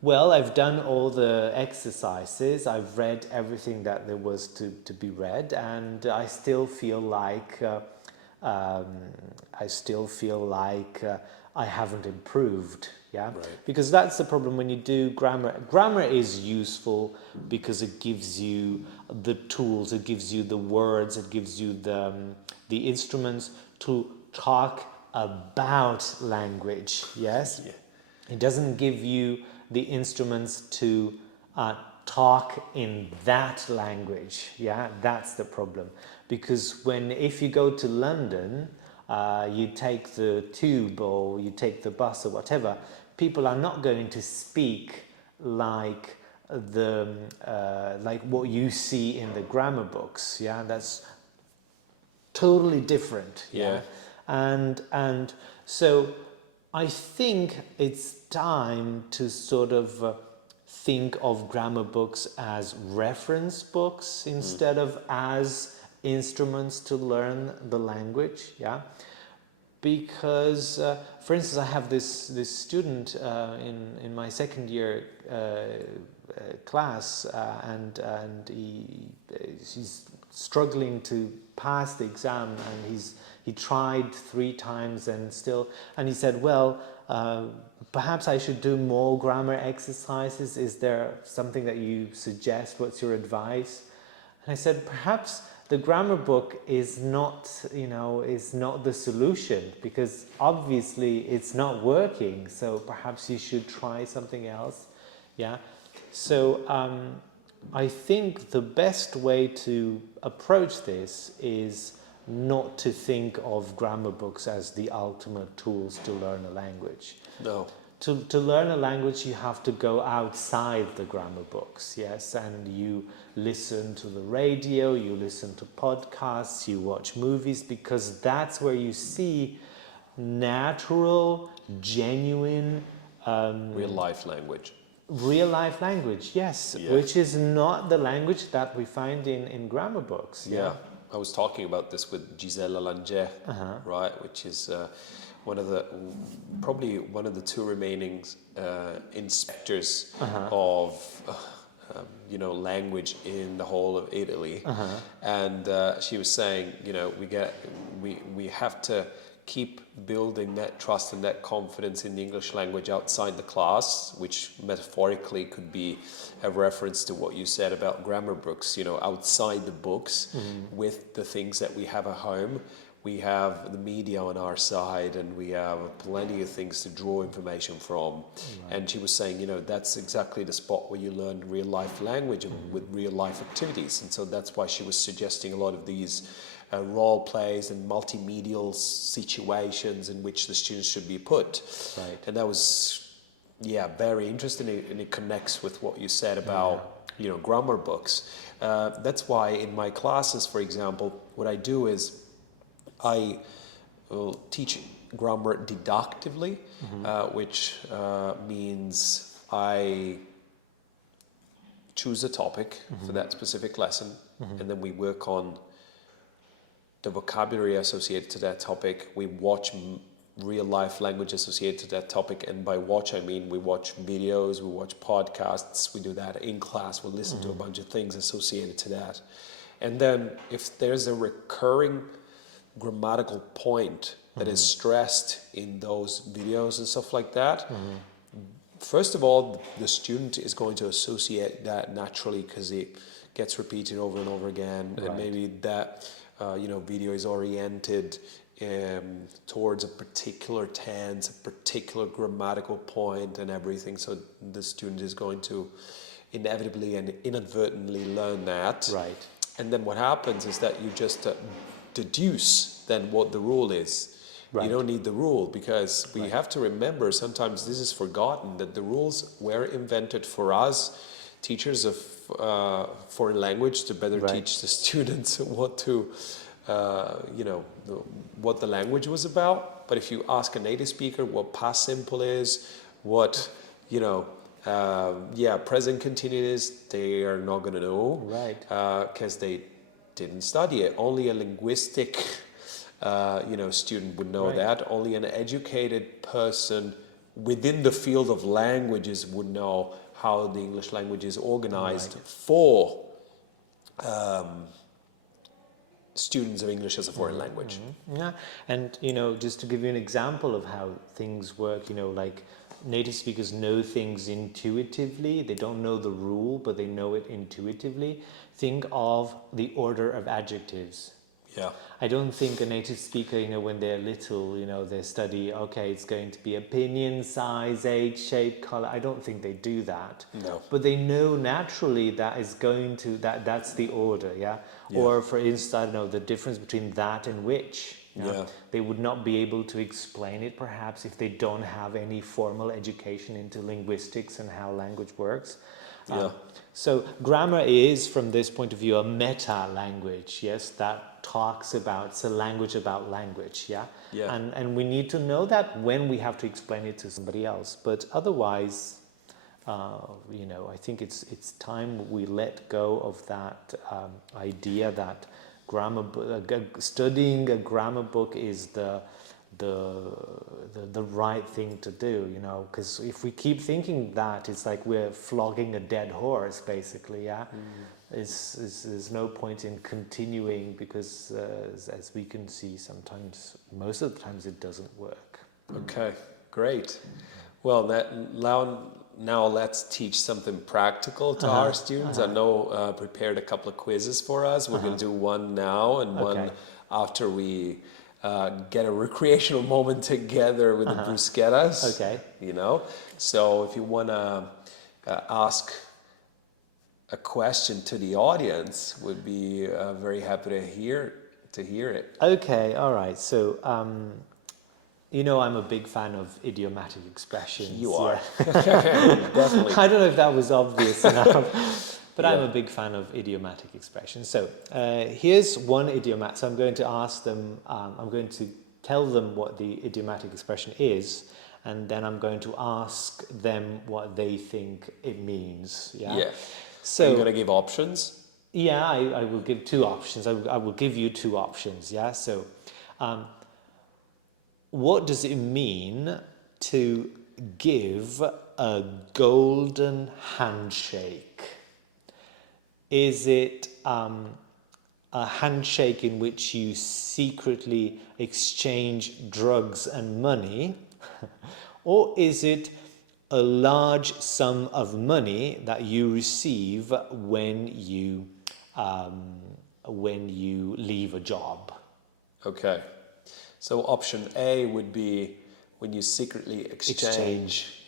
well, I've done all the exercises, I've read everything that there was to be read, and I still feel like I haven't improved. Because that's the problem when you do grammar. Grammar is useful because it gives you the tools, it gives you the words, it gives you the instruments to talk about language. It doesn't give you the instruments to talk in that language. That's the problem, because if you go to London, you take the tube or you take the bus or whatever, people are not going to speak like what you see in the grammar books. That's totally different. And so I think it's time to sort of think of grammar books as reference books instead of as instruments to learn the language. Because for instance, I have this student in my second year class, and he's struggling to pass the exam, and he tried 3 times and he said, well, perhaps I should do more grammar exercises. Is there something that you suggest? What's your advice? And I said, perhaps the grammar book is not the solution, because obviously it's not working. So perhaps you should try something else. So I think the best way to approach this is not to think of grammar books as the ultimate tools to learn a language. No. To learn a language, you have to go outside the grammar books, and you listen to the radio, you listen to podcasts, you watch movies, because that's where you see natural, genuine... real-life language. Real-life language, yes, which is not the language that we find in grammar books. I was talking about this with Gisela Langer, right, which is probably one of the 2 remaining inspectors of language in the whole of Italy, and she was saying, we have to keep building that trust and that confidence in the English language outside the class, which metaphorically could be a reference to what you said about grammar books, outside the books, with the things that we have at home. We have the media on our side, and we have plenty of things to draw information from. And she was saying, that's exactly the spot where you learn real life language with real life activities. And so that's why she was suggesting a lot of these role plays and multimedial situations in which the students should be put. And that was, very interesting, and it connects with what you said about, grammar books. That's why in my classes, for example, what I do is I will teach grammar deductively, which means I choose a topic for that specific lesson, and then we work on the vocabulary associated to that topic. We watch real life language associated to that topic, and by watch I mean we watch videos, we watch podcasts, we do that in class, we'll listen to a bunch of things associated to that. And then if there's a recurring grammatical point that is stressed in those videos and stuff like that, first of all, the student is going to associate that naturally because it gets repeated over and over again, and maybe that video is oriented towards a particular tense, a particular grammatical point and everything. So the student is going to inevitably and inadvertently learn that. Right. And then what happens is that you just deduce then what the rule is. Right. You don't need the rule, because we have to remember, sometimes this is forgotten, that the rules were invented for us, teachers of foreign language, to better teach the students what to, what the language was about. But if you ask a native speaker what past simple is, what, present continuous is, they are not going to know. Right. Because they didn't study it. Only a linguistic student would know that. Only an educated person within the field of languages would know how the English language is organized for students of English as a foreign language. Yeah, and just to give you an example of how things work, like native speakers know things intuitively. They don't know the rule, but they know it intuitively. Think of the order of adjectives. Yeah. I don't think a native speaker, when they're little, they study, okay, it's going to be opinion, size, age, shape, color. I don't think they do that. No. But they know naturally that is going to, that's the order, yeah? Or for instance, I don't know, the difference between that and which. Yeah. They would not be able to explain it perhaps if they don't have any formal education into linguistics and how language works. So grammar is, from this point of view, a meta language, yes, that talks about, it's a language about language, yeah? And we need to know that when we have to explain it to somebody else. But otherwise, I think it's time we let go of that idea that studying a grammar book is the right thing to do, because if we keep thinking that, it's like we're flogging a dead horse, basically, yeah? There's no point in continuing, because as we can see, sometimes, most of the times, it doesn't work. Okay, great. Well, now let's teach something practical to our students. I know prepared a couple of quizzes for us. We're going to do one now and one after we get a recreational moment together with the bruschettas. Okay. So if you want to ask a question to the audience, would be very happy to hear it. Okay, all right. So, I'm a big fan of idiomatic expressions. You are. Definitely. I don't know if that was obvious enough, but I'm a big fan of idiomatic expressions. So here's one idiomatic. So I'm going to ask them, I'm going to tell them what the idiomatic expression is, and then I'm going to ask them what they think it means. Yeah. So, are you going to give options? Yeah, I will give two options. I will give you two options. Yeah. So, what does it mean to give a golden handshake? Is it a handshake in which you secretly exchange drugs and money? Or is it a large sum of money that you receive when you leave a job? Okay. So option A would be when you secretly exchange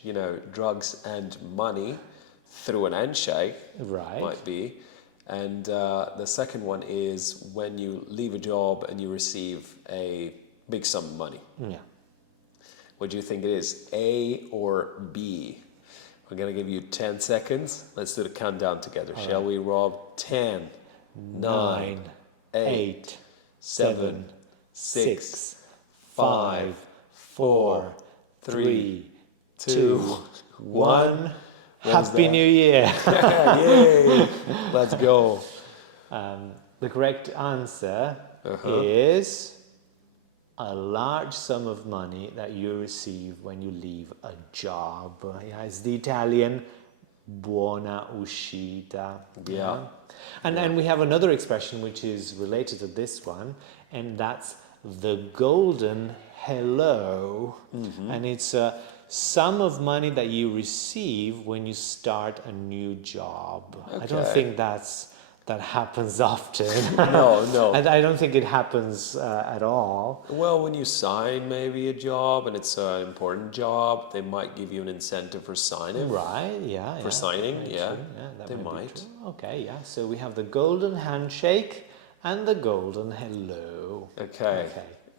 drugs and money through an handshake. Right. Might be. And the second one is when you leave a job and you receive a big sum of money. Yeah. What do you think it is, A or B? We're going to give you 10 seconds. Let's do the countdown together. All Shall we, Rob? 10, 9, 8, 7, 6, 5, 4, 3, 2, 1. Happy New Year! Yay! Let's go. The correct answer is a large sum of money that you receive when you leave a job. Yeah, it's the Italian buona uscita. Yeah. And then we have another expression which is related to this one, and that's the golden hello. And it's a sum of money that you receive when you start a new job. I don't think that happens often. No. I don't think it happens at all. Well, when you sign maybe a job and it's an important job, they might give you an incentive for signing. Right, yeah. For signing, yeah. That They be might. true. Okay, yeah. So we have the golden handshake and the golden hello. Okay.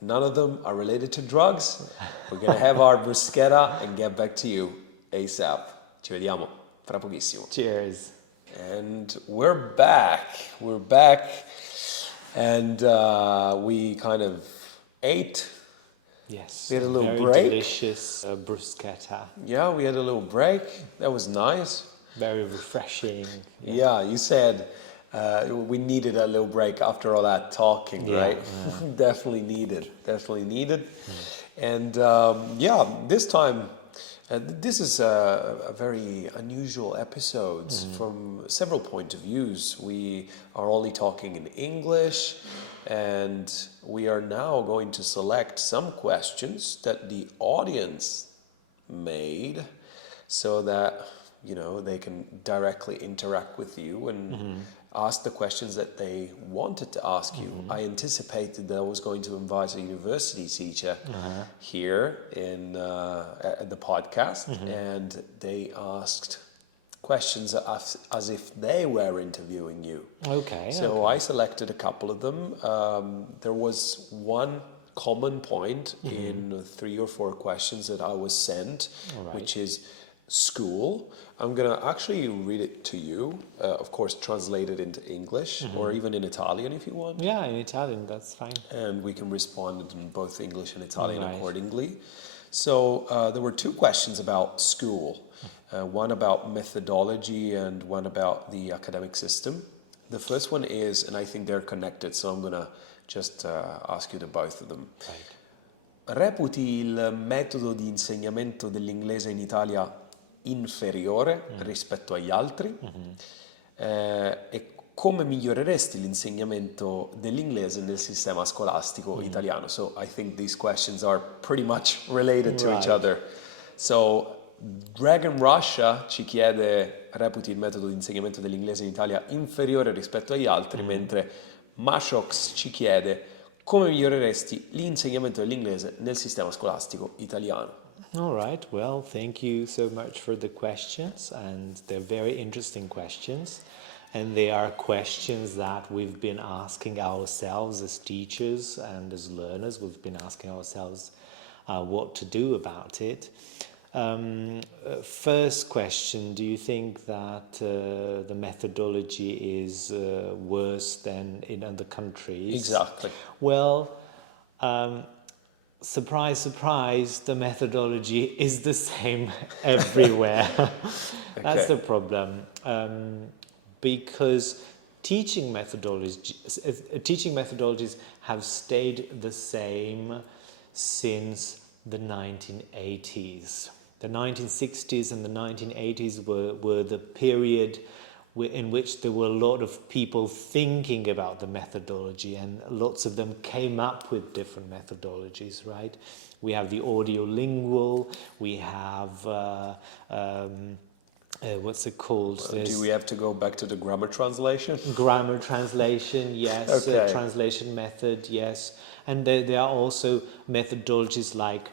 None of them are related to drugs. We're going to have our bruschetta and get back to you ASAP. Ci vediamo fra pochissimo. Cheers. And we're back. And we kind of ate. Yes. We had a little very break. Delicious bruschetta. Yeah, we had a little break. That was nice. Very refreshing. Yeah, you said we needed a little break after all that talking, right? Definitely needed. And this time, this is a very unusual episode from several point of views. We are only talking in English, and we are now going to select some questions that the audience made so that, you know, they can directly interact with you and ask the questions that they wanted to ask you. I anticipated that I was going to invite a university teacher here in at the podcast, and they asked questions as if they were interviewing you. Okay. So I selected a couple of them. There was one common point in 3 or 4 questions that I was sent, which is school. I'm going to actually read it to you, of course, translate it into English or even in Italian if you want. Yeah, in Italian, that's fine. And we can respond in both English and Italian accordingly. So there were 2 questions about school, one about methodology and one about the academic system. The first one is, and I think they're connected, so I'm going to just ask you the both of them. Right. Reputi il metodo di insegnamento dell'inglese in Italia inferiore rispetto agli altri? E come miglioreresti l'insegnamento dell'inglese nel sistema scolastico italiano? So I think these questions are pretty much related to each other. So Dragon Russia ci chiede: reputi il metodo di insegnamento dell'inglese in Italia inferiore rispetto agli altri, mentre Mashox ci chiede: come miglioreresti l'insegnamento dell'inglese nel sistema scolastico italiano? All right. Well, thank you so much for the questions, and they're very interesting questions. And they are questions that we've been asking ourselves as teachers and as learners. We've been asking ourselves what to do about it. First question, do you think that the methodology is worse than in other countries? Exactly. Well, surprise, surprise, the methodology is the same everywhere. That's the problem. Because teaching methodologies have stayed the same since the 1980s. The 1960s and the 1980s were the period in which there were a lot of people thinking about the methodology, and lots of them came up with different methodologies, right? We have the audiolingual, we have what's it called? Do we have to go back to the grammar translation? Grammar translation, yes. Okay. Translation method, yes. And there are also methodologies like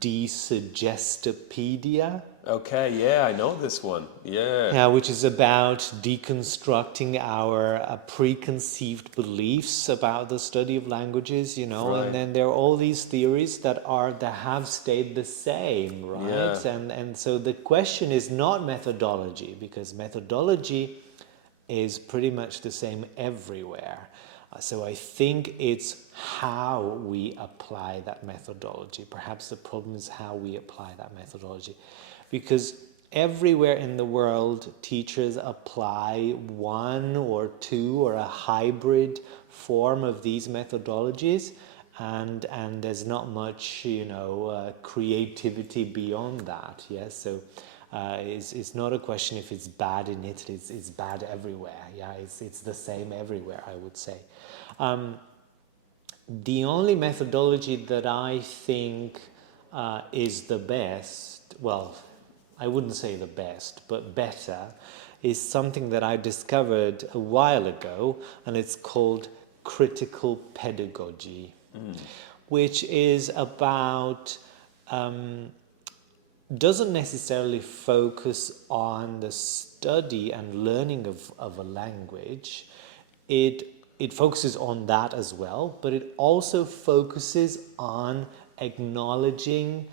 desuggestopedia. Okay, yeah, I know this one. Yeah. Yeah, which is about deconstructing our preconceived beliefs about the study of languages, you know. Right. And then there are all these theories that have stayed the same, right? Yeah. And so the question is not methodology, because methodology is pretty much the same everywhere. So I think it's how we apply that methodology. Perhaps the problem is how we apply that methodology. Because everywhere in the world, teachers apply one or two or a hybrid form of these methodologies, and there's not much, creativity beyond that. Yes, so it's not a question if it's bad in Italy. It's bad everywhere. Yeah, it's the same everywhere, I would say. The only methodology that I think is the best, well, I wouldn't say the best, but better, is something that I discovered a while ago, and it's called critical pedagogy, which is about, doesn't necessarily focus on the study and learning of a language. It focuses on that as well, but it also focuses on acknowledging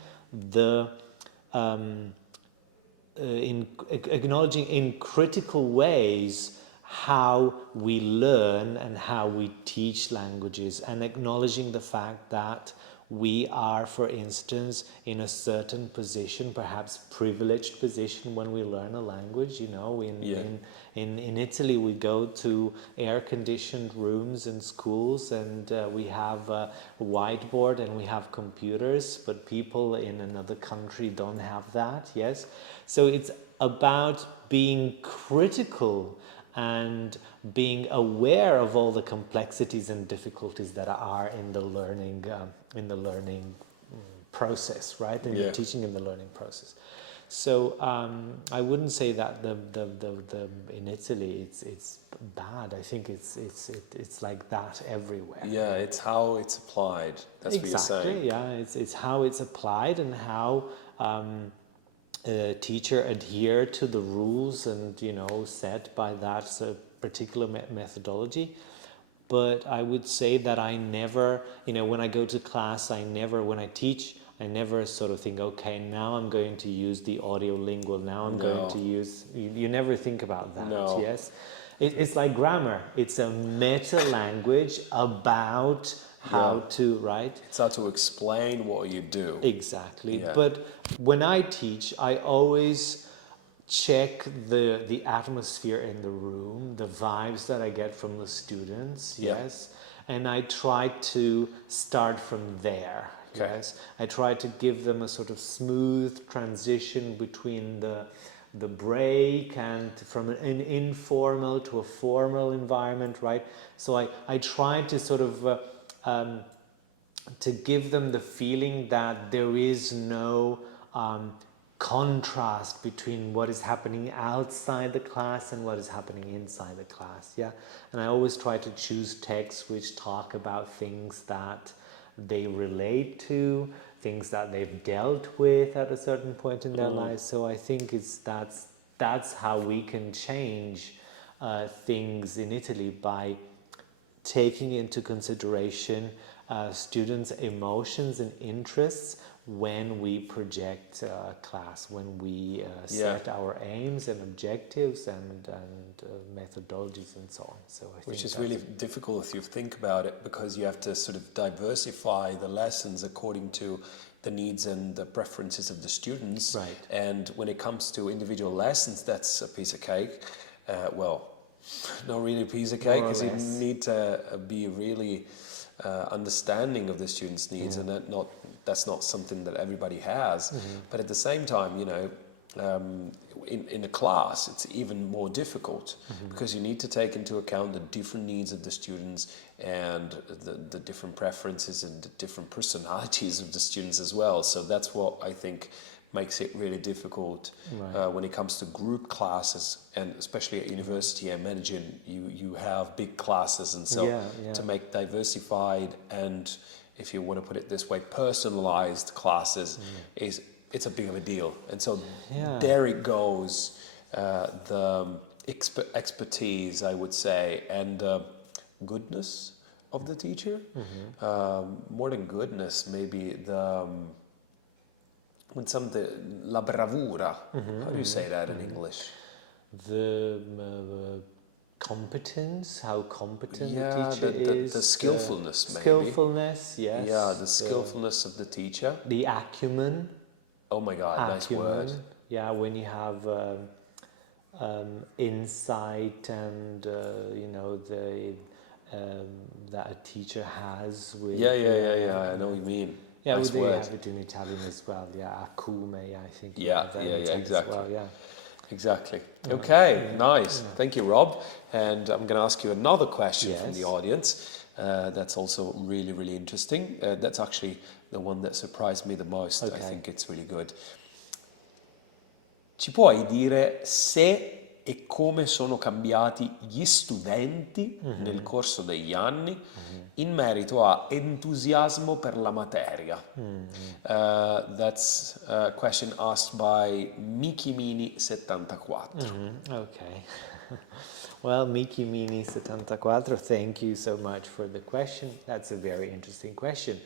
acknowledging in critical ways how we learn and how we teach languages, and acknowledging the fact that we are, for instance, in a certain position, perhaps privileged position, when we learn a language. In Italy, we go to air-conditioned rooms in schools, and we have a whiteboard and we have computers, but people in another country don't have that. Yes, so it's about being critical and being aware of all the complexities and difficulties that are in the learning process, right? In the teaching and the learning process. So I wouldn't say that the in Italy it's bad. I think it's like that everywhere. Yeah, it's how it's applied. That's what you're saying. Yeah, it's how it's applied and how a teacher adhere to the rules and set by that particular methodology. But I would say that I never, when I go to class, when I teach, I never sort of think, okay, now I'm going to use the audiolingual, now I'm going to use, you never think about that. No. Yes. It's like grammar. It's a meta language about how to, right? It's how to explain what you do. Exactly. Yeah. But when I teach, I always check the atmosphere in the room, the vibes that I get from the students, yes, and I try to start from there. Okay. Yes, I try to give them a sort of smooth transition between the break and from an informal to a formal environment, right? So I try to sort of to give them the feeling that there is no contrast between what is happening outside the class and what is happening inside the class. Yeah, and I always try to choose texts which talk about things that they relate to, things that they've dealt with at a certain point in their lives. So I think that's how we can change things in Italy, by taking into consideration students' emotions and interests when we project class, when we set our aims and objectives and methodologies and so on. So I think which is really difficult if you think about it, because you have to sort of diversify the lessons according to the needs and the preferences of the students. Right. And when it comes to individual lessons, that's a piece of cake. Well, not really a piece of cake, because you need to be really understanding of the students' needs, and that's not something that everybody has. But at the same time, in a class, it's even more difficult, because you need to take into account the different needs of the students and the different preferences and the different personalities of the students as well. So that's what I think makes it really difficult when it comes to group classes, and especially at university. I imagine you have big classes, and so to make diversified and, if you want to put it this way, personalized classes it's a big of a deal. And so there it goes, the expertise, I would say, and goodness of the teacher. More than goodness, maybe la bravura. How do you say that in English? The competence, how competent the teacher is. The skillfulness, maybe. Skillfulness, yes. Yeah, the skillfulness of the teacher. The acumen. Oh my God, nice word. Yeah, when you have insight and that a teacher has with I know what you mean. yeah, Nice they word. have it in Italian as well. Yeah, acume, I think. You Yeah, have that yeah, in yeah, Italian exactly. as well, yeah. Exactly. Okay, nice. Thank you, Rob. And I'm going to ask you another question from the Yes. audience. That's also really, really interesting. That's actually the one that surprised me the most. I Okay. think it's really good. Ci puoi dire se e come sono cambiati gli studenti nel corso degli anni in merito a entusiasmo per la materia? That's a question asked by Miki Mini 74. Okay. Well, Miki Mini 74, thank you so much for the question. That's a very interesting question.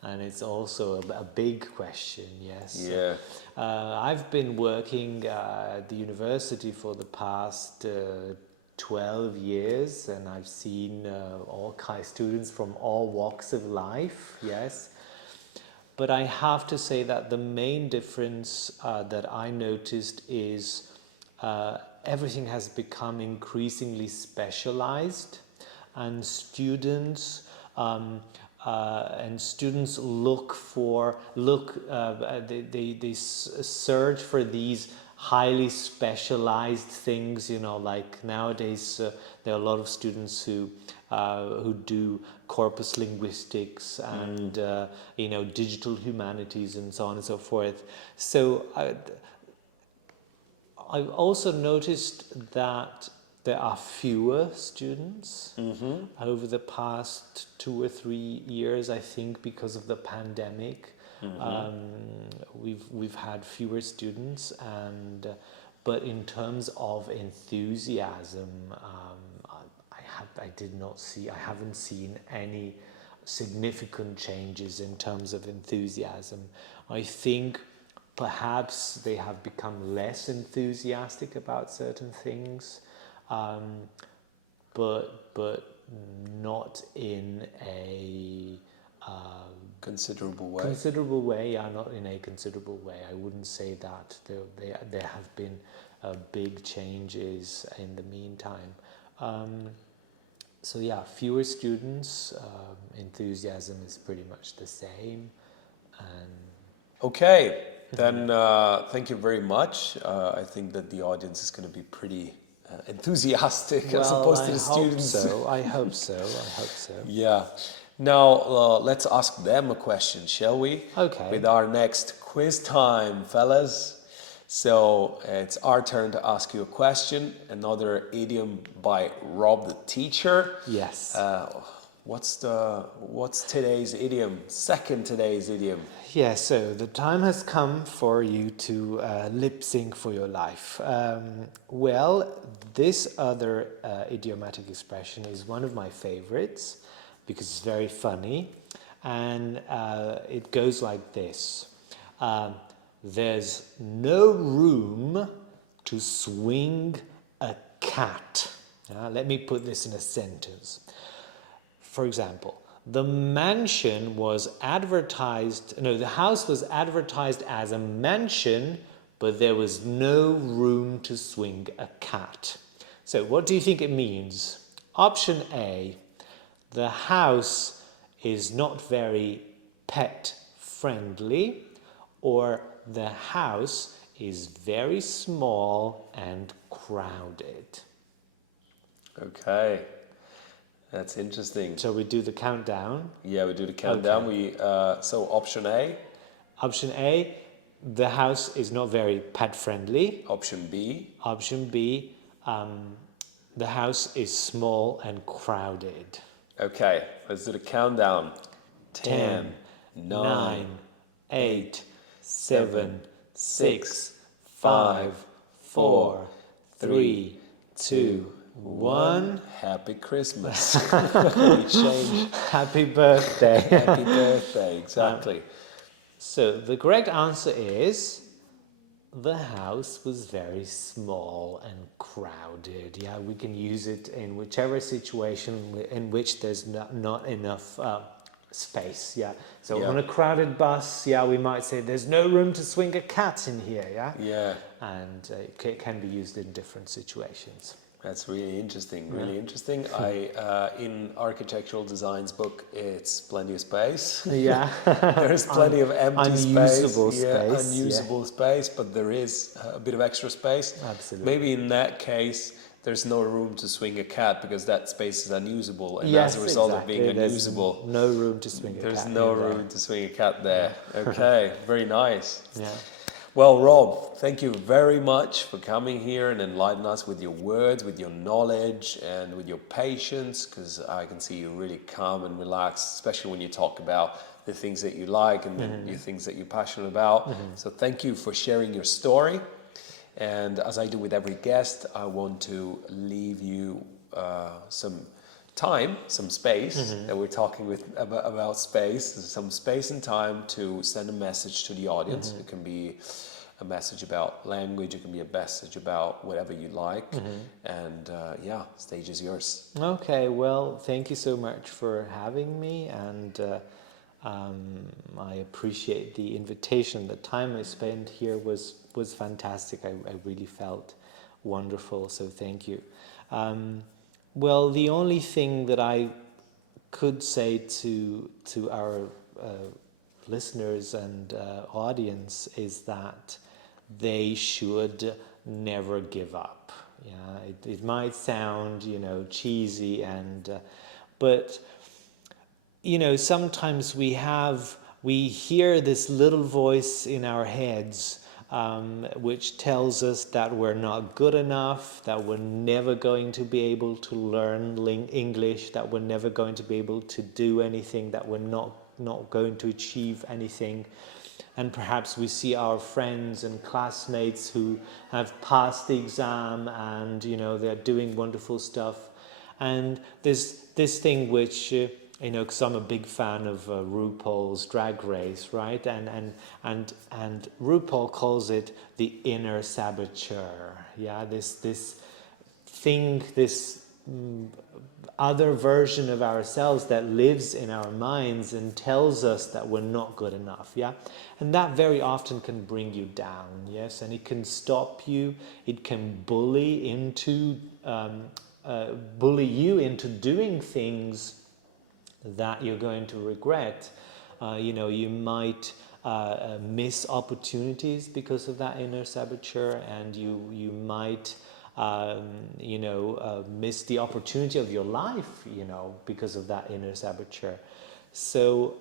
And it's also a big question, yes. Yeah. I've been working at the university for the past 12 years, and I've seen all kinds of students from all walks of life, yes. But I have to say that the main difference that I noticed is everything has become increasingly specialized, and students they search for these highly specialized things, like nowadays there are a lot of students who do corpus linguistics and digital humanities and so on and so forth. So I've also noticed that there are fewer students over the past 2 or 3 years, I think, because of the pandemic. We've had fewer students, but in terms of enthusiasm, I haven't seen any significant changes in terms of enthusiasm. I think perhaps they have become less enthusiastic about certain things, but not in a Considerable way. considerable way. Yeah, not in a considerable way. I wouldn't say that there have been big changes in the meantime. So yeah, fewer students, enthusiasm is pretty much the same. And Okay, then thank you very much. I think that the audience is going to be pretty enthusiastic as opposed to the students. I hope so. Yeah. Now let's ask them a question, shall we? Okay. With our next quiz time, fellas. So it's our turn to ask you a question. Another idiom by Rob the teacher. Yes. What's today's idiom? Today's idiom. Yeah, so the time has come for you to lip sync for your life. Well, this other idiomatic expression is one of my favorites because it's very funny, and it goes like this. There's no room to swing a cat. Let me put this in a sentence. For example, the house was advertised as a mansion, but there was no room to swing a cat. So what do you think it means? Option A, the house is not very pet friendly, or the house is very small and crowded. Okay. That's interesting. So we do the countdown. Yeah, we do the countdown. Okay. So option A. Option A, the house is not very pet friendly. Option B. Option B, the house is small and crowded. Okay, let's do the countdown. 10, 9, 8, 7, 6, 5, 4, 3, 2, 1. Happy Christmas. We changed. Happy birthday. Happy birthday, exactly. So the correct answer is the house was very small and crowded. Yeah, we can use it in whichever situation in which there's not enough space, yeah. So Yeah. on a crowded bus, yeah, we might say there's no room to swing a cat in here, yeah? Yeah. And it can be used in different situations. That's really interesting, really interesting. In architectural design's book, it's plenty of space. Yeah. There's plenty of empty unusable space. Yeah, space, unusable space, but there is a bit of extra space. Absolutely. Maybe in that case, there's no room to swing a cat because that space is unusable. And Yes, as a result exactly. of being There's unusable, no room to swing a cat. there's no in there. room to swing a cat there. Okay, very nice. Yeah. Well, Rob, thank you very much for coming here and enlightening us with your words, with your knowledge, and with your patience, because I can see you really calm and relaxed, especially when you talk about the things that you like and the things that you're passionate about. So thank you for sharing your story. And as I do with every guest, I want to leave you some time, some space, that we're talking about space, some space and time to send a message to the audience. It can be a message about language, it can be a message about whatever you like. And yeah, stage is yours. Okay, well, thank you so much for having me, and I appreciate the invitation. The time I spent here was fantastic. I really felt wonderful, so thank you. Well, the only thing that I could say to our listeners and audience is that they should never give up. Yeah, it might sound, cheesy, but sometimes we hear this little voice in our heads which tells us that we're not good enough, that we're never going to be able to learn English, that we're never going to be able to do anything, that we're not going to achieve anything. And perhaps we see our friends and classmates who have passed the exam and, they're doing wonderful stuff. And there's this thing which, because I'm a big fan of RuPaul's Drag Race, right? And RuPaul calls it the inner saboteur. Yeah, this thing, this other version of ourselves that lives in our minds and tells us that we're not good enough. Yeah, and that very often can bring you down. Yes, and it can stop you. It can bully you into doing things that you're going to regret. You might miss opportunities because of that inner saboteur, and you might miss the opportunity of your life, because of that inner saboteur. So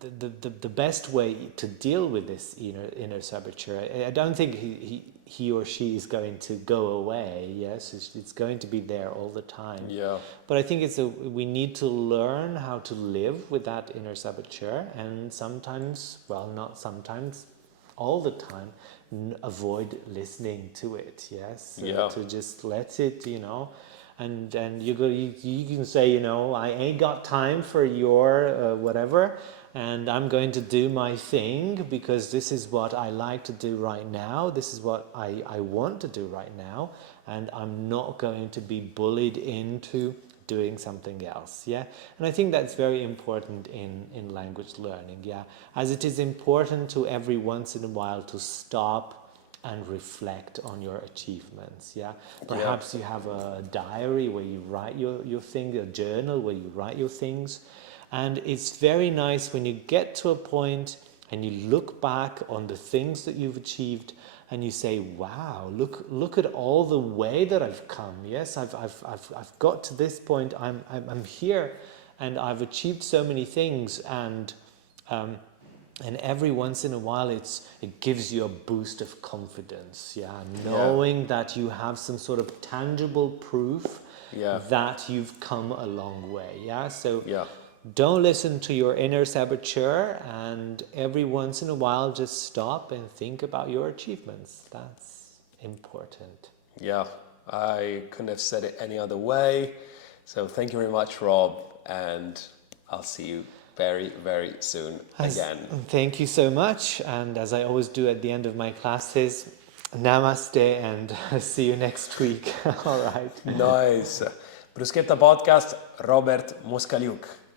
the best way to deal with this inner saboteur, I don't think he or she is going to go away. Yes, it's going to be there all the time. Yeah. But I think we need to learn how to live with that inner saboteur, and sometimes, well, not sometimes, all the time, avoid listening to it. Yes. Yeah. To just let it, and you can say, I ain't got time for your whatever, and I'm going to do my thing because this is what I like to do right now. This is what I want to do right now, and I'm not going to be bullied into doing something else. Yeah, and I think that's very important in language learning. Yeah, as it is important to every once in a while to stop and reflect on your achievements. Yeah, perhaps you have a diary where you write your thing, a journal where you write your things, and it's very nice when you get to a point and you look back on the things that you've achieved and you say, wow, look at all the way that I've come. Yes, I've got to this point. I'm here, and I've achieved so many things, and every once in a while it gives you a boost of confidence. Yeah, knowing that you have some sort of tangible proof that you've come a long way. Yeah, so don't listen to your inner saboteur, and every once in a while just stop and think about your achievements. That's important. Yeah, I couldn't have said it any other way. So thank you very much, Rob, and I'll see you very, very soon again. Thank you so much, and as I always do at the end of my classes, namaste, and see you next week. All right. Nice. Bruschetta Podcast, Robert MOSCALIUC.